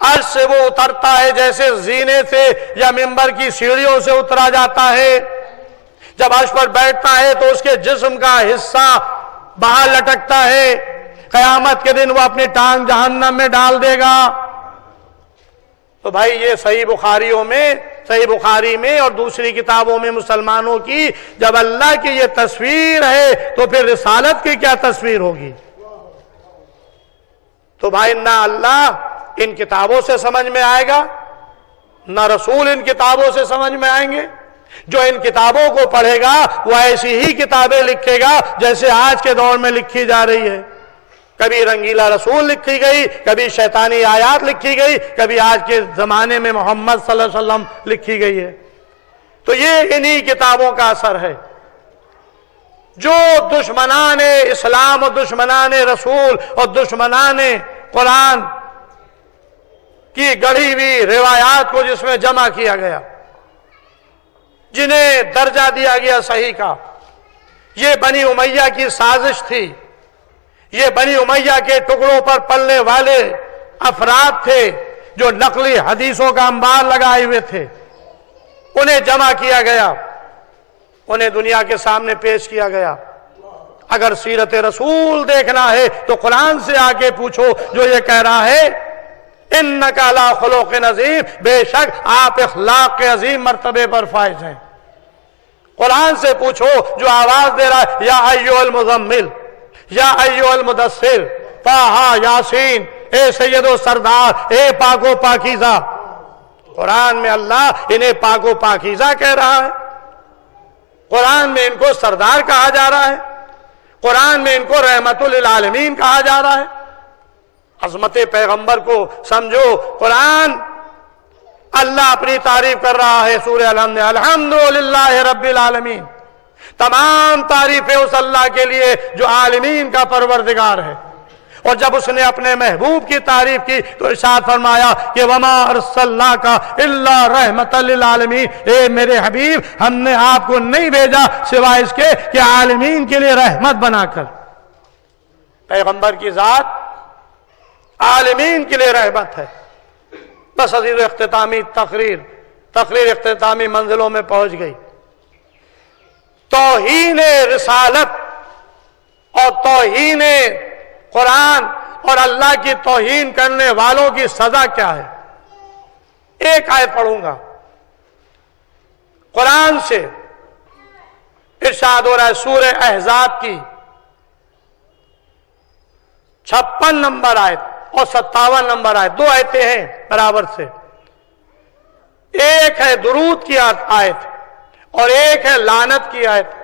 عرش سے وہ اترتا ہے جیسے زینے سے یا منبر کی سیڑھیوں سے اترا جاتا ہے۔ جب عرش پر بیٹھتا ہے تو اس کے جسم کا حصہ باہر لٹکتا ہے، قیامت کے دن وہ اپنی ٹانگ جہنم میں ڈال دے گا۔ تو بھائی یہ صحیح بخاری میں اور دوسری کتابوں میں مسلمانوں کی جب اللہ کی یہ تصویر ہے تو پھر رسالت کی کیا تصویر ہوگی؟ تو بھائی نہ اللہ ان کتابوں سے سمجھ میں آئے گا، نہ رسول ان کتابوں سے سمجھ میں آئیں گے۔ جو ان کتابوں کو پڑھے گا وہ ایسی ہی کتابیں لکھے گا جیسے آج کے دور میں لکھی جا رہی ہے۔ کبھی رنگیلا رسول لکھی گئی، کبھی شیطانی آیات لکھی گئی، کبھی آج کے زمانے میں محمد صلی اللہ علیہ وسلم لکھی گئی ہے۔ تو یہ انہی کتابوں کا اثر ہے جو دشمنان اسلام اور دشمنان رسول اور دشمنان قرآن کی گڑھی ہوئی روایات کو جس میں جمع کیا گیا، جنہیں درجہ دیا گیا صحیح کا، یہ بنی امیہ کی سازش تھی، یہ بنی امیہ کے ٹکڑوں پر پلنے والے افراد تھے جو نقلی حدیثوں کا انبار لگائے ہوئے تھے، انہیں جمع کیا گیا، انہیں دنیا کے سامنے پیش کیا گیا۔ اگر سیرت رسول دیکھنا ہے تو قرآن سے آگے پوچھو جو یہ کہہ رہا ہے اِنَّكَ عَلَىٰ خُلُقٍ عَظِيمٍ، بے شک آپ اخلاق کے عظیم مرتبے پر فائز ہیں۔ قرآن سے پوچھو جو آواز دے رہا ہے یا ایھا المزمل، یا ایھا المدثر، طٰہٰ، یاسین، اے سید و سردار، اے پاک و پاکیزہ۔ قرآن میں اللہ انہیں پاک و پاکیزہ کہہ رہا ہے، قرآن میں ان کو سردار کہا جا رہا ہے، قرآن میں ان کو رحمت للعالمین کہا جا رہا ہے۔ عظمت پیغمبر کو سمجھو، قرآن اللہ اپنی تعریف کر رہا ہے سورہ الحمد، الحمدللہ رب العالمین، تمام تعریفیں اس اللہ کے لیے جو عالمین کا پروردگار ہے۔ اور جب اس نے اپنے محبوب کی تعریف کی تو ارشاد فرمایا کہ وما ارسلناک الا رحمۃ للعالمین، اے میرے حبیب ہم نے آپ کو نہیں بھیجا سوائے اس کے کہ عالمین کے لیے رحمت بنا کر۔ پیغمبر کی ذات عالمین کے لیے رحمت ہے۔ بس عزیز اختتامی تقریر اختتامی منزلوں میں پہنچ گئی۔ توہین رسالت اور توہین قرآن اور اللہ کی توہین کرنے والوں کی سزا کیا ہے؟ ایک آیت پڑھوں گا قرآن سے، ارشاد ہو رہا ہے سورہ احزاب کی 56 نمبر آیت اور 57 نمبر آیت، دو آیتیں ہیں برابر سے، ایک ہے درود کی آیت اور ایک ہے لعنت کی آیت۔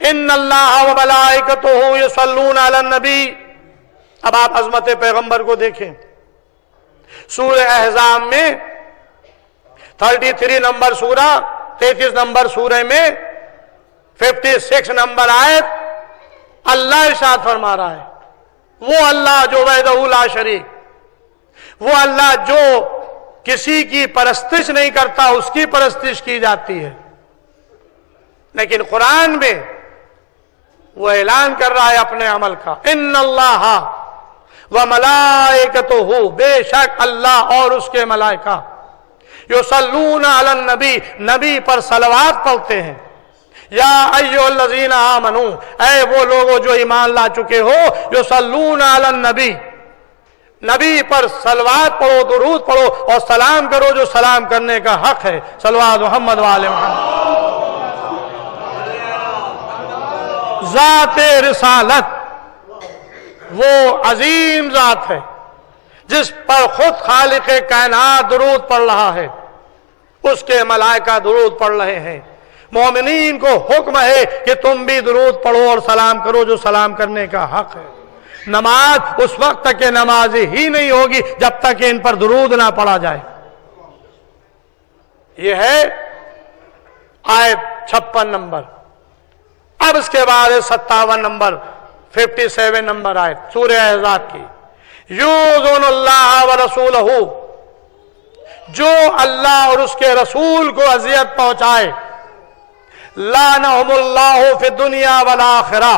ان اللہ و ملائکتہ یصلون علی النبی۔ اب آپ عظمت پیغمبر کو دیکھیں، سورہ احزاب میں 33 نمبر سورہ، 33 نمبر سورہ میں 56 نمبر آیت اللہ ارشاد فرما رہا ہے وہ اللہ جو وحدہ لا شریک، وہ اللہ جو کسی کی پرستش نہیں کرتا، اس کی پرستش کی جاتی ہے۔ لیکن قرآن میں وہ اعلان کر رہا ہے اپنے عمل کا، ان اللہ و ملائکتہ، بے شک اللہ اور اس کے ملائکہ، یصلون علی النبی، نبی پر صلوات پڑھتے ہیں۔ یا ایھا الذین آمنوا، اے وہ لوگوں جو ایمان لا چکے ہو، یصلون علی النبی، نبی پر صلوات پڑھو، درود پڑھو اور سلام کرو جو سلام کرنے کا حق ہے۔ صلوات محمد وآل محمد۔ ذات رسالت وہ عظیم ذات ہے جس پر خود خالق کائنات درود پڑھ رہا ہے، اس کے ملائکہ درود پڑھ رہے ہیں۔ مومنین کو حکم ہے کہ تم بھی درود پڑھو اور سلام کرو جو سلام کرنے کا حق ہے۔ نماز اس وقت تک کہ نماز ہی نہیں ہوگی جب تک کہ ان پر درود نہ پڑھا جائے۔ یہ ہے آیت 56 نمبر۔ اب اس کے بعد 57 نمبر 57 نمبر آیت سورہ احزاب کی، یؤذون اللہ ورسولہ، جو اللہ اور اس کے رسول کو اذیت پہنچائے، لعنہم اللہ فی الدنیا والآخرہ،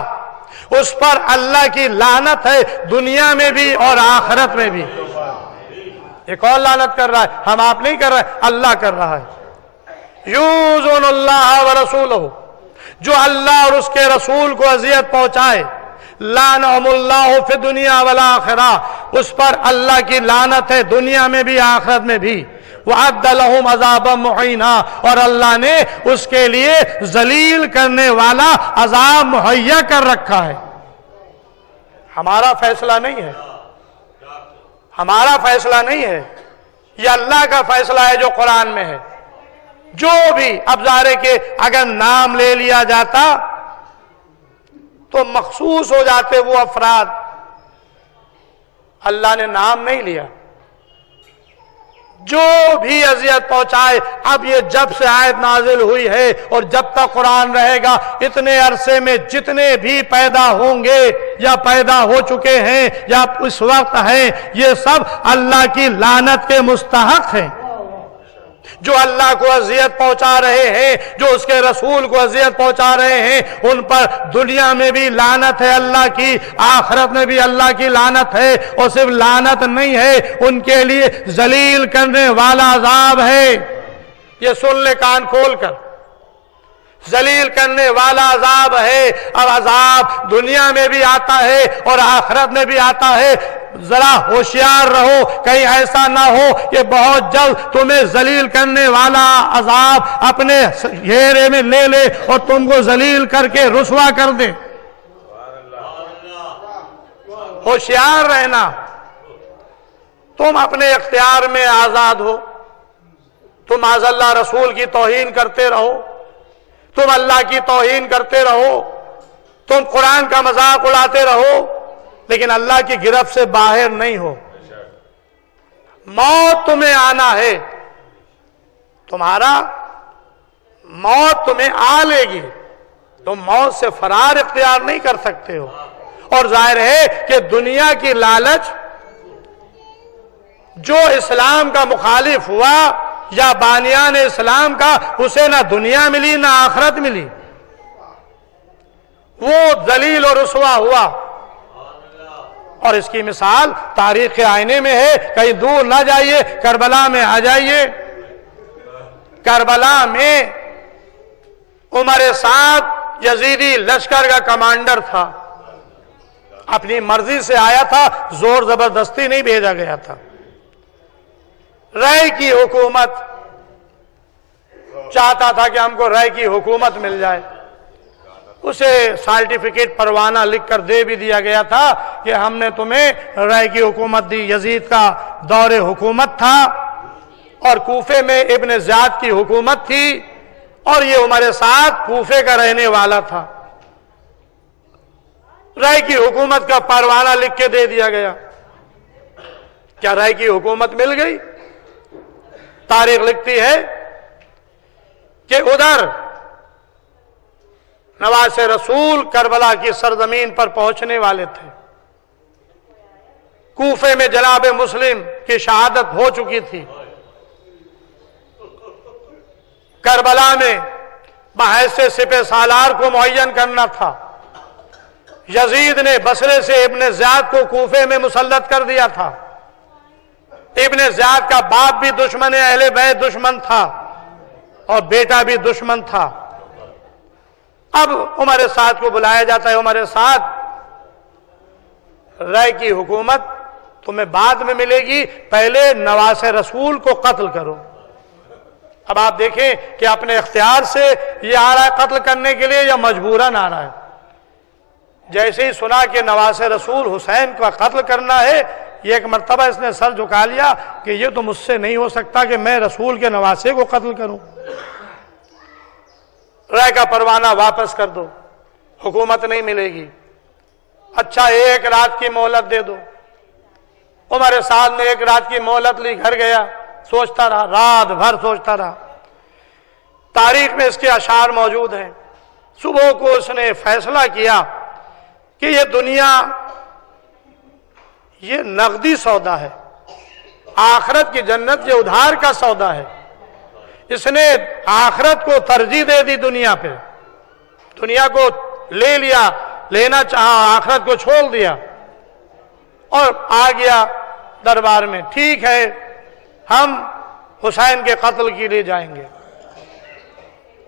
اس پر اللہ کی لعنت ہے دنیا میں بھی اور آخرت میں بھی۔ یہ کون لعنت کر رہا ہے؟ ہم آپ نہیں کر رہے، اللہ کر رہا ہے۔ یؤذون اللہ ورسولہ، جو اللہ اور اس کے رسول کو اذیت پہنچائے، لعنہم اللہ فی الدنیا والآخرہ، اس پر اللہ کی لعنت ہے دنیا میں بھی آخرت میں بھی۔ وَأَعَدَّ لَهُمْ عَذَابًا مُحِينًا، اور اللہ نے اس کے لیے ذلیل کرنے والا عذاب مہیا کر رکھا ہے۔ ہمارا فیصلہ نہیں ہے، ہمارا فیصلہ نہیں ہے، یہ اللہ کا فیصلہ ہے جو قرآن میں ہے۔ جو بھی، اب ظاہر ہے کہ اگر نام لے لیا جاتا تو مخصوص ہو جاتے وہ افراد، اللہ نے نام نہیں لیا۔ جو بھی اذیت پہنچائے. اب یہ جب سے آیت نازل ہوئی ہے اور جب تک قرآن رہے گا اتنے عرصے میں جتنے بھی پیدا ہوں گے یا پیدا ہو چکے ہیں یا اس وقت ہیں یہ سب اللہ کی لعنت کے مستحق ہیں. جو اللہ کو اذیت پہنچا رہے ہیں, جو اس کے رسول کو اذیت پہنچا رہے ہیں, ان پر دنیا میں بھی لعنت ہے اللہ کی, آخرت میں بھی اللہ کی لعنت ہے. اور صرف لعنت نہیں ہے, ان کے لیے ذلیل کرنے والا عذاب ہے. یہ سن لے کان کھول کر, ذلیل کرنے والا عذاب ہے. اب عذاب دنیا میں بھی آتا ہے اور آخرت میں بھی آتا ہے. ذرا ہوشیار رہو کہیں ایسا نہ ہو کہ بہت جلد تمہیں ذلیل کرنے والا عذاب اپنے گھیرے میں لے لے اور تم کو ذلیل کر کے رسوا کر دے. ہوشیار رہنا. تم اپنے اختیار میں آزاد ہو, تم معاذ اللہ رسول کی توہین کرتے رہو, تم اللہ کی توہین کرتے رہو, تم قرآن کا مذاق اڑاتے رہو, لیکن اللہ کی گرفت سے باہر نہیں ہو. موت تمہیں آنا ہے, تمہارا موت تمہیں آ لے گی, تم موت سے فرار اختیار نہیں کر سکتے ہو. اور ظاہر ہے کہ دنیا کی لالچ, جو اسلام کا مخالف ہوا یا بانیان اسلام کا, اسے نہ دنیا ملی نہ آخرت ملی, وہ ذلیل اور رسوا ہوا. اور اس کی مثال تاریخ کے آئینے میں ہے, کہیں دور نہ جائیے, کربلا میں آ جائیے. کربلا میں عمر سعد یزیدی لشکر کا کمانڈر تھا, اپنی مرضی سے آیا تھا, زور زبردستی نہیں بھیجا گیا تھا. رائے کی حکومت چاہتا تھا کہ ہم کو رائے کی حکومت مل جائے. اسے سرٹیفکیٹ پروانہ لکھ کر دے بھی دیا گیا تھا کہ ہم نے تمہیں رائے کی حکومت دی. یزید کا دور حکومت تھا اور کوفے میں ابن زیاد کی حکومت تھی, اور یہ عمر سعد کوفے کا رہنے والا تھا. رائے کی حکومت کا پروانہ لکھ کے دے دیا گیا. کیا رائے کی حکومت مل گئی؟ تاریخ لکھتی ہے کہ ادھر نواز رسول کربلا کی سرزمین پر پہنچنے والے تھے. کوفے میں جناب مسلم کی شہادت ہو چکی تھی. کربلا میں بحیثیت سپہ سالار کو معین کرنا تھا. یزید نے بصرے سے ابن زیاد کو کوفے میں مسلط کر دیا تھا. ابن زیاد کا باپ بھی دشمن اہل بیت دشمن تھا اور بیٹا بھی دشمن تھا. اب عمر سعد کو بلایا جاتا ہے. عمر سعد, رائے کی حکومت تمہیں بعد میں ملے گی, پہلے نواز رسول کو قتل کرو. اب آپ دیکھیں کہ اپنے اختیار سے یہ آ رہا ہے قتل کرنے کے لیے یا مجبوراً آ رہا ہے. جیسے ہی سنا کہ نواز رسول حسین کا قتل کرنا ہے, یہ ایک مرتبہ اس نے سر جھکا لیا کہ یہ تو مجھ سے نہیں ہو سکتا کہ میں رسول کے نواسے کو قتل کروں. رائے کا پروانہ واپس کر دو, حکومت نہیں ملے گی. اچھا ایک رات کی مہلت دے دو. عمر سعد نے ایک رات کی مہلت لی, گھر گیا, سوچتا رہا, رات بھر سوچتا رہا. تاریخ میں اس کے اشعار موجود ہیں. صبح کو اس نے فیصلہ کیا کہ یہ دنیا یہ نقدی سودا ہے, آخرت کی جنت یہ ادھار کا سودا ہے. اس نے آخرت کو ترجیح دے دی دنیا پہ. دنیا کو لے لیا, لینا چاہا, آخرت کو چھوڑ دیا اور آ گیا دربار میں. ٹھیک ہے, ہم حسین کے قتل کے لیے جائیں گے.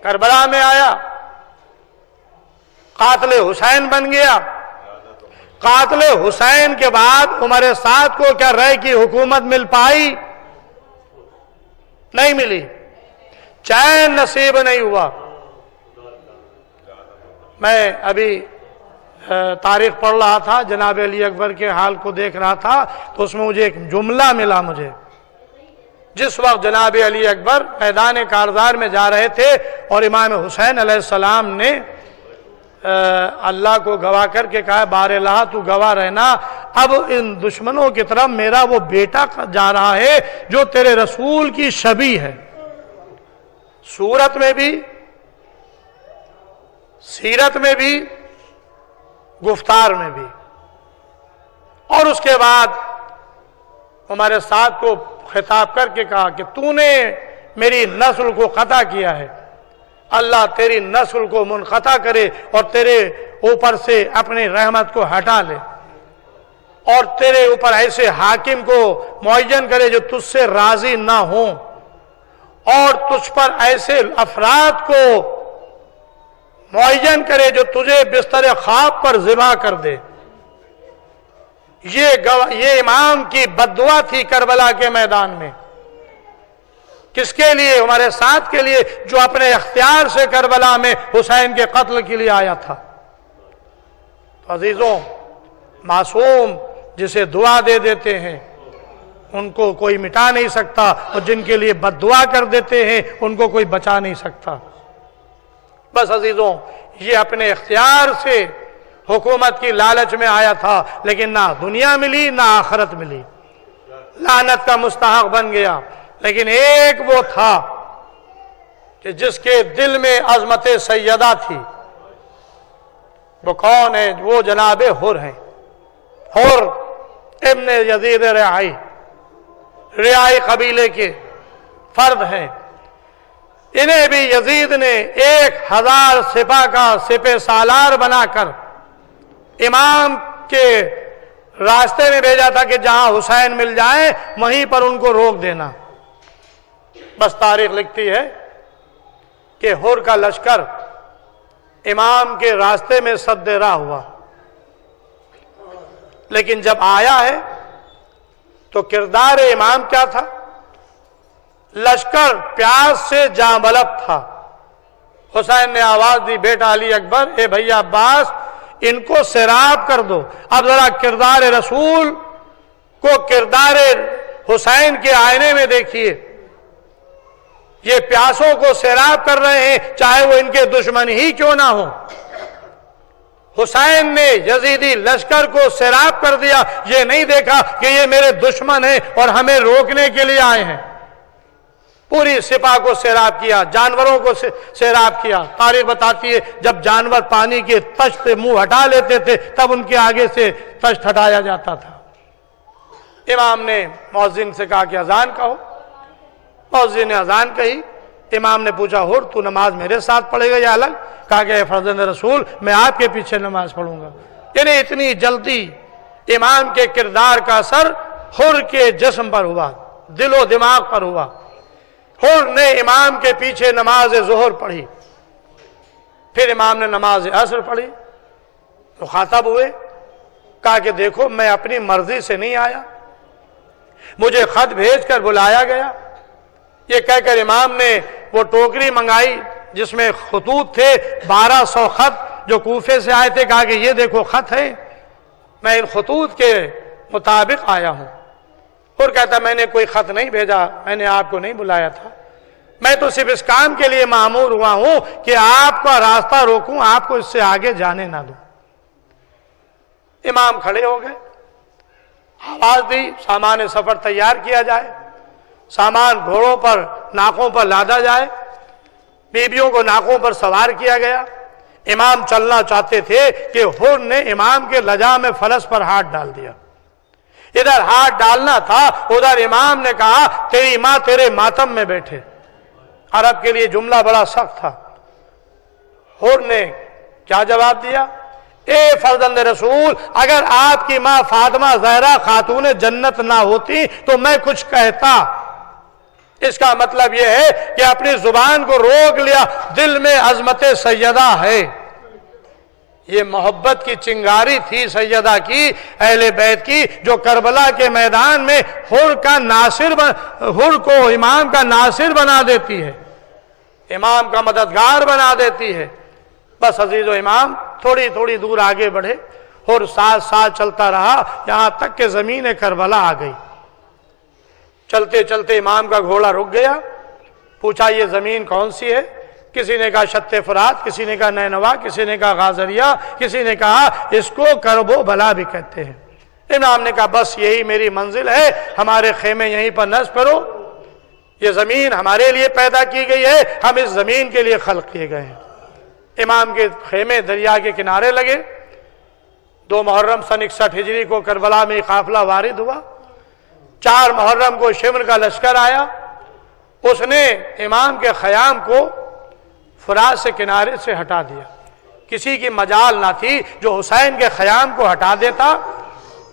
کربلا میں آیا, قاتل حسین بن گیا. قاتل حسین کے بعد عمر سعد کو کیا رائے کی حکومت مل پائی؟ نہیں ملی, چین نصیب نہیں ہوا. میں ابھی تاریخ پڑھ رہا تھا, جناب علی اکبر کے حال کو دیکھ رہا تھا, تو اس میں مجھے ایک جملہ ملا. مجھے جس وقت جناب علی اکبر میدان کارزار میں جا رہے تھے اور امام حسین علیہ السلام نے اللہ کو گواہ کر کے کہا, بار الہ تو گواہ رہنا, اب ان دشمنوں کی طرف میرا وہ بیٹا جا رہا ہے جو تیرے رسول کی شبیہ ہے، صورت میں بھی، سیرت میں بھی، گفتار میں بھی۔ اور اس کے بعد ہمارے ساتھ کو خطاب کر کے کہا کہ تو نے میری نسل کو قطع کیا ہے، اللہ تیری نسل کو منقطع کرے اور تیرے اوپر سے اپنی رحمت کو ہٹا لے، اور تیرے اوپر ایسے حاکم کو معین کرے جو تجھ سے راضی نہ ہوں، اور تجھ پر ایسے افراد کو معین کرے جو تجھے بستر خواب پر ذبح کر دے۔ یہ امام کی بددعا تھی کربلا کے میدان میں۔ کس کے لیے؟ ہمارے ساتھ کے لیے، جو اپنے اختیار سے کربلا میں حسین کے قتل کے لیے آیا تھا۔ تو عزیزوں، معصوم جسے دعا دے دیتے ہیں ان کو کوئی مٹا نہیں سکتا، اور جن کے لیے بد دعا کر دیتے ہیں ان کو کوئی بچا نہیں سکتا۔ بس عزیزوں، یہ اپنے اختیار سے حکومت کی لالچ میں آیا تھا، لیکن نہ دنیا ملی نہ آخرت ملی، لعنت کا مستحق بن گیا۔ لیکن ایک وہ تھا کہ جس کے دل میں عظمت سیدہ تھی، وہ کون ہے؟ وہ جناب حر ہیں، حر ابن یزید رعائی قبیلے کے فرد ہیں۔ انہیں بھی یزید نے 1000 سپاہ کا سپہ سالار بنا کر امام کے راستے میں بھیجا تھا کہ جہاں حسین مل جائیں وہیں پر ان کو روک دینا۔ بس تاریخ لکھتی ہے کہ حر کا لشکر امام کے راستے میں سد راہ ہوا، لیکن جب آیا ہے تو کردار امام کیا تھا؟ لشکر پیاس سے جاں بلب تھا۔ حسین نے آواز دی، بیٹا علی اکبر، اے بھیا عباس، ان کو سیراب کر دو۔ اب ذرا کردار رسول کو کردار حسین کے آئینے میں دیکھیے، یہ پیاسوں کو سیراب کر رہے ہیں چاہے وہ ان کے دشمن ہی کیوں نہ ہوں۔ حسین نے یزیدی لشکر کو سیراب کر دیا، یہ نہیں دیکھا کہ یہ میرے دشمن ہیں اور ہمیں روکنے کے لیے آئے ہیں۔ پوری سپاہ کو سیراب کیا، جانوروں کو سیراب کیا۔ تاریخ بتاتی ہے جب جانور پانی کے تشت سے منہ ہٹا لیتے تھے تب ان کے آگے سے تشت ہٹایا جاتا تھا۔ امام نے مؤذن سے کہا کہ اذان کہو۔ مؤذن نے اذان کہی۔ امام نے پوچھا، حر تو نماز میرے ساتھ پڑھے گا یا الگ؟ کہا کہ اے فرزند رسول، میں آپ کے پیچھے نماز پڑھوں گا۔ یعنی اتنی جلدی امام کے کردار کا اثر حر کے جسم پر ہوا، دل و دماغ پر ہوا۔ حر نے امام کے پیچھے نماز ظہر پڑھی، پھر امام نے نماز عصر پڑھی۔ مخاطب ہوئے، کہا کہ دیکھو میں اپنی مرضی سے نہیں آیا، مجھے خط بھیج کر بلایا گیا۔ یہ کہہ کر امام نے وہ ٹوکری منگائی جس میں خطوط تھے، 1200 خط جو کوفے سے آئے تھے۔ کہا کہ یہ دیکھو خط ہے، میں ان خطوط کے مطابق آیا ہوں۔ اور کہتا میں نے کوئی خط نہیں بھیجا، میں نے آپ کو نہیں بلایا تھا، میں تو صرف اس کام کے لیے مامور ہوا ہوں کہ آپ کا راستہ روکوں، آپ کو اس سے آگے جانے نہ دوں۔ امام کھڑے ہو گئے، آواز دی سامان سفر تیار کیا جائے، سامان گھوڑوں پر ناکوں پر لادا جائے، بیبیوں کو ناکوں پر سوار کیا گیا۔ امام چلنا چاہتے تھے کہ حر نے امام کے لجا میں فلس پر ہاتھ ڈال دیا۔ ادھر ہاتھ ڈالنا تھا، ادھر امام نے کہا تیری ماں تیرے ماتم میں بیٹھے۔ عرب کے لیے جملہ بڑا سخت تھا۔ حر نے کیا جواب دیا؟ اے فرزند رسول، اگر آپ کی ماں فاطمہ زہرا خاتون جنت نہ ہوتی تو میں کچھ کہتا۔ اس کا مطلب یہ ہے کہ اپنی زبان کو روک لیا، دل میں عظمت سیدہ ہے۔ یہ محبت کی چنگاری تھی سیدہ کی، اہل بیت کی، جو کربلا کے میدان میں حر کو امام کا ناصر بنا دیتی ہے، امام کا مددگار بنا دیتی ہے۔ بس عزیز و امام تھوڑی تھوڑی دور آگے بڑھے، حر ساتھ ساتھ چلتا رہا یہاں تک کہ زمین کربلا آ گئی۔ چلتے چلتے امام کا گھوڑا رک گیا، پوچھا یہ زمین کون سی ہے؟ کسی نے کہا شت فرات، کسی نے کہا نینوا، کسی نے کہا غازریہ، کسی نے کہا اس کو کرب و بلا بھی کہتے ہیں۔ امام نے کہا بس یہی میری منزل ہے، ہمارے خیمے یہیں پر نصب کرو، یہ زمین ہمارے لیے پیدا کی گئی ہے، ہم اس زمین کے لیے خلق کیے گئے ہیں۔ امام کے خیمے دریا کے کنارے لگے۔ 2 محرم سن 61 ہجری کو کربلا میں قافلہ وارد ہوا۔ 4 محرم کو شمر کا لشکر آیا، اس نے امام کے خیام کو فرات سے کنارے سے ہٹا دیا۔ کسی کی مجال نہ تھی جو حسین کے خیام کو ہٹا دیتا،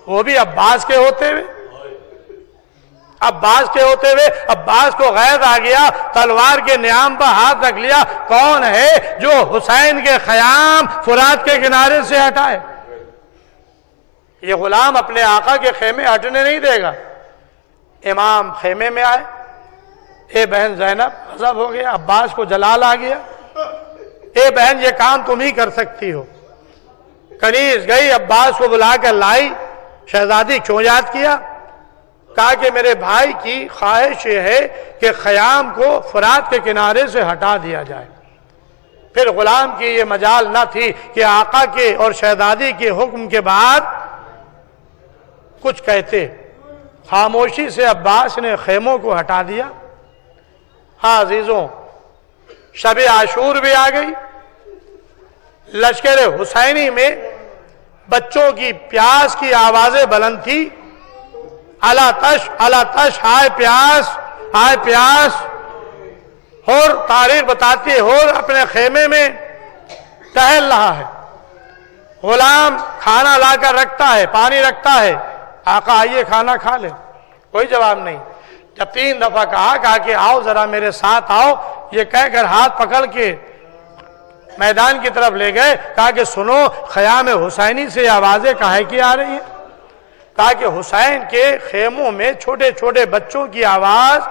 وہ بھی عباس کے ہوتے ہوئے۔ عباس کو غیظ آ گیا، تلوار کے نیام پر ہاتھ رکھ لیا، کون ہے جو حسین کے خیام فرات کے کنارے سے ہٹائے؟ یہ غلام اپنے آقا کے خیمے ہٹنے نہیں دے گا۔ امام خیمے میں آئے، اے بہن زینب، غضب ہو گیا، عباس کو جلال آ گیا، اے بہن یہ کام تم ہی کر سکتی ہو۔ کنیز گئی، عباس کو بلا کر لائی، شہزادی کیوں یاد کیا؟ کہا کہ میرے بھائی کی خواہش یہ ہے کہ خیام کو فرات کے کنارے سے ہٹا دیا جائے۔ پھر غلام کی یہ مجال نہ تھی کہ آقا کے اور شہزادی کے حکم کے بعد کچھ کہتے۔ خاموشی سے عباس نے خیموں کو ہٹا دیا۔ ہاں عزیزوں، شب عاشور بھی آ گئی۔ لشکر حسینی میں بچوں کی پیاس کی آوازیں بلند تھی، الا تش الا تش، ہائے پیاس ہائے پیاس۔ اور تاریخ بتاتی ہے اور اپنے خیمے میں ٹہل رہا ہے۔ غلام کھانا لا کر رکھتا ہے، پانی رکھتا ہے، آقا آئیے کھانا کھا لے، کوئی جواب نہیں۔ جب 3 دفعہ کہا کہ آؤ ذرا میرے ساتھ آؤ، یہ کہہ کر ہاتھ پکڑ کے میدان کی طرف لے گئے۔ کہا کہ سنو، خیام حسینی سے آوازیں کاہے کی آ رہی ہیں؟ کہا کہ حسین کے خیموں میں چھوٹے چھوٹے بچوں کی آواز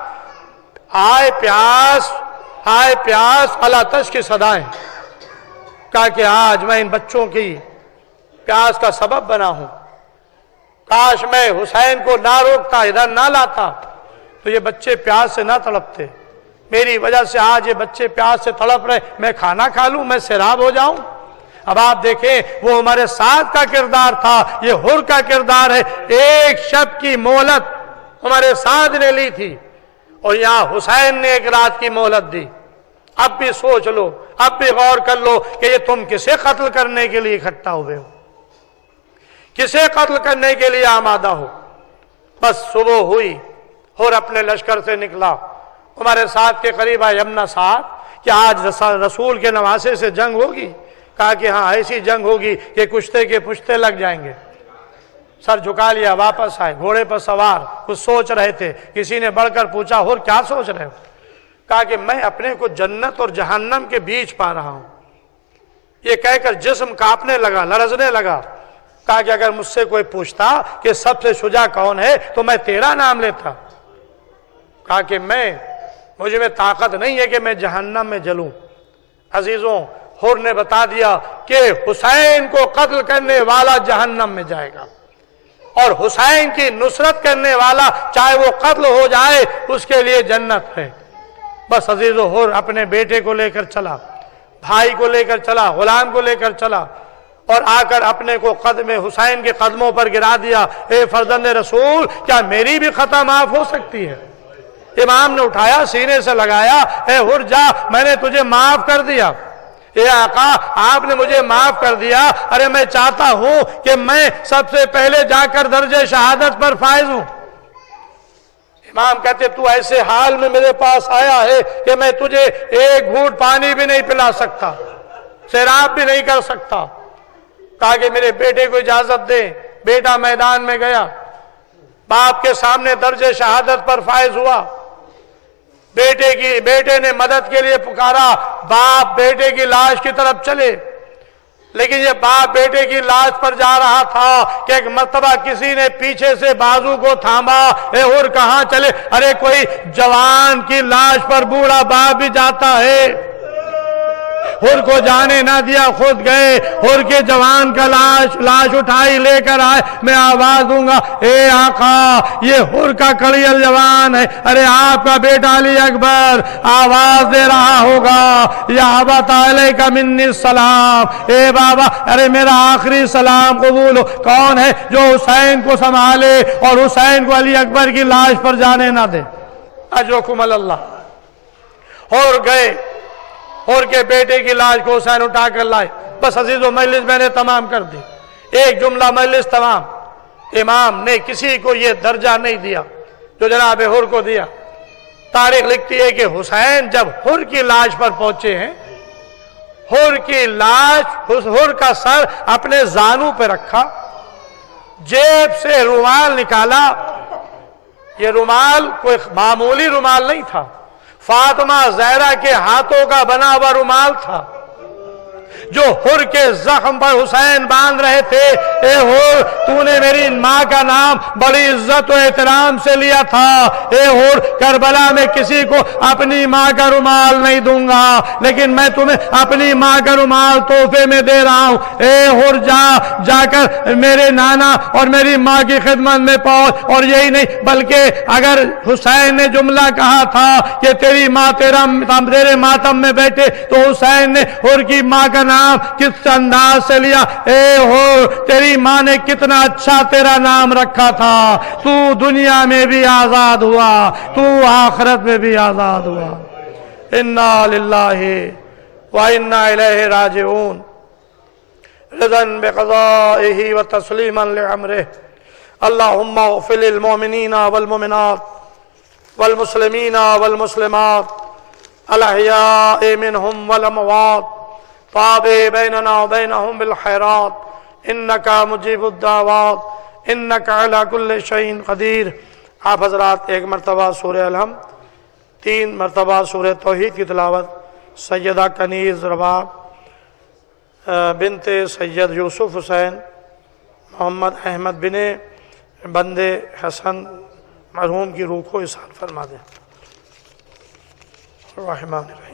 آئے پیاس آئے پیاس الا تش کی صدائیں۔ کہا کہ آج میں ان بچوں کی پیاس کا سبب بنا ہوں، کاش میں حسین کو نہ روکتا، ادھر نہ لاتا تو یہ بچے پیاس سے نہ تڑپتے۔ میری وجہ سے آج یہ بچے پیاس سے تڑپ رہے، میں کھانا کھا لوں، میں سیراب ہو جاؤں۔ اب آپ دیکھیں وہ ہمارے ساتھ کا کردار تھا، یہ حر کا کردار ہے۔ ایک شب کی مہلت ہمارے ساتھ نے لی تھی اور یہاں حسین نے 1 رات کی مہلت دی۔ اب بھی سوچ لو، اب بھی غور کر لو کہ یہ تم کسے قتل کرنے کے لیے اکٹھا ہوئے ہو، کسے قتل کرنے کے لیے آمادہ ہو۔ بس صبح ہوئی اور اپنے لشکر سے نکلا، ہمارے ساتھ کے قریب آئے یمنا صاحب کہ آج رسول کے نواسے سے جنگ ہوگی؟ کہا کہ ہاں ایسی جنگ ہوگی کہ کشتے کے پشتے لگ جائیں گے۔ سر جھکا لیا، واپس آئے، گھوڑے پر سوار، کچھ سوچ رہے تھے۔ کسی نے بڑھ کر پوچھا اور کیا سوچ رہے ہو؟ کہا کہ میں اپنے کو جنت اور جہنم کے بیچ پا رہا ہوں۔ یہ کہہ کر جسم کانپنے لگا، لرزنے لگا۔ کہا کہ اگر مجھ سے کوئی پوچھتا کہ سب سے شجاع کون ہے تو میں تیرا نام لیتا۔ کہا کہ مجھے میں طاقت نہیں ہے کہ میں جہنم میں جلوں۔ عزیزوں، حر نے بتا دیا کہ حسین کو قتل کرنے والا جہنم میں جائے گا اور حسین کی نصرت کرنے والا چاہے وہ قتل ہو جائے اس کے لیے جنت ہے۔ بس عزیزوں، حر اپنے بیٹے کو لے کر چلا، بھائی کو لے کر چلا، غلام کو لے کر چلا اور آ کر اپنے کو قدم حسین کے قدموں پر گرا دیا۔ اے فرزند رسول، کیا میری بھی خطا معاف ہو سکتی ہے؟ امام نے اٹھایا، سینے سے لگایا، اے حر جا، میں نے تجھے معاف کر دیا۔ اے آقا، آپ نے مجھے معاف کر دیا، ارے میں چاہتا ہوں کہ میں سب سے پہلے جا کر درجہ شہادت پر فائز ہوں۔ امام کہتے تو ایسے حال میں میرے پاس آیا ہے کہ میں تجھے 1 گھونٹ پانی بھی نہیں پلا سکتا، سیراب بھی نہیں کر سکتا۔ کہا کہ میرے بیٹے کو اجازت دے۔ بیٹا میدان میں گیا، باپ کے سامنے درجہ شہادت پر فائز ہوا۔ بیٹے نے مدد کے لیے پکارا، باپ بیٹے کی لاش کی طرف چلے، لیکن یہ باپ بیٹے کی لاش پر جا رہا تھا کہ ایک مرتبہ کسی نے پیچھے سے بازو کو تھاما۔ اے حر کہاں چلے؟ ارے کوئی جوان کی لاش پر بوڑھا باپ بھی جاتا ہے۔ حر کو جانے نہ دیا، خود گئے، حر کے جوان کا لاش اٹھائی لے کر آئے، میں آواز دوں گا اے آقا یہ حر کا کڑیل جوان ہے، ارے آپ کا بیٹا علی اکبر آواز دے رہا ہوگا یا ابت علیک منی السلام، اے بابا ارے میرا آخری سلام قبول ہو۔ کون ہے جو حسین کو سنبھالے اور حسین کو علی اکبر کی لاش پر جانے نہ دے؟ اجرکم اللہ۔ اور گئے، اور کے بیٹے کی لاش کو حسین اٹھا کر لائے۔ بس عزیز و مجلس میں نے تمام کر دی، ایک جملہ مجلس تمام۔ امام نے کسی کو یہ درجہ نہیں دیا جو جناب حر کو دیا۔ تاریخ لکھتی ہے کہ حسین جب حر کی لاش پر پہنچے ہیں، حر کی لاش، حر کا سر اپنے زانوں پہ رکھا، جیب سے رومال نکالا۔ یہ رومال کوئی معمولی رومال نہیں تھا، فاطمہ زہرا کے ہاتھوں کا بنا ہوا رومال تھا جو حر کے زخم پر حسین باندھ رہے تھے۔ اے حر تو نے میری ماں کا نام بڑی عزت و احترام سے لیا تھا، اے حر کربلا میں کسی کو اپنی ماں کا رومال نہیں دوں گا، لیکن میں تمہیں اپنی ماں کا رومال تحفے میں دے رہا ہوں۔ اے حر جا کر میرے نانا اور میری ماں کی خدمت میں پہنچ۔ اور یہی نہیں بلکہ اگر حسین نے جملہ کہا تھا کہ تیری ماں تیرے ماتم میں بیٹھے، تو حسین نے حر کی ماں کا نام کس انداز سے لیا۔ اے حر تیری ماں نے کتنا اچھا تیرا نام رکھا تھا، تو دنیا میں بھی آزاد ہوا، تو آخرت میں بھی آزاد ہوا۔ انا للہ وانا الیہ راجعون، رضا بقضائہ وتسلیما لامرہ۔ اللہم اغفر للمؤمنین والمؤمنات والمسلمین والمسلمات الاحیاء منہم والاموات، تابع بیننا وبینہم بالخیرات، انکا مجیب الدعوات، انکا علی کل شیء قدیر۔ آپ حضرات ایک مرتبہ سورہ الحمد، 3 مرتبہ سورہ توحید کی تلاوت سیدہ کنیز رباب بنت سید یوسف حسین محمد احمد بن بندے حسن مرحوم کی روح کو احسان فرما دیں۔ الرحمن الرحیم۔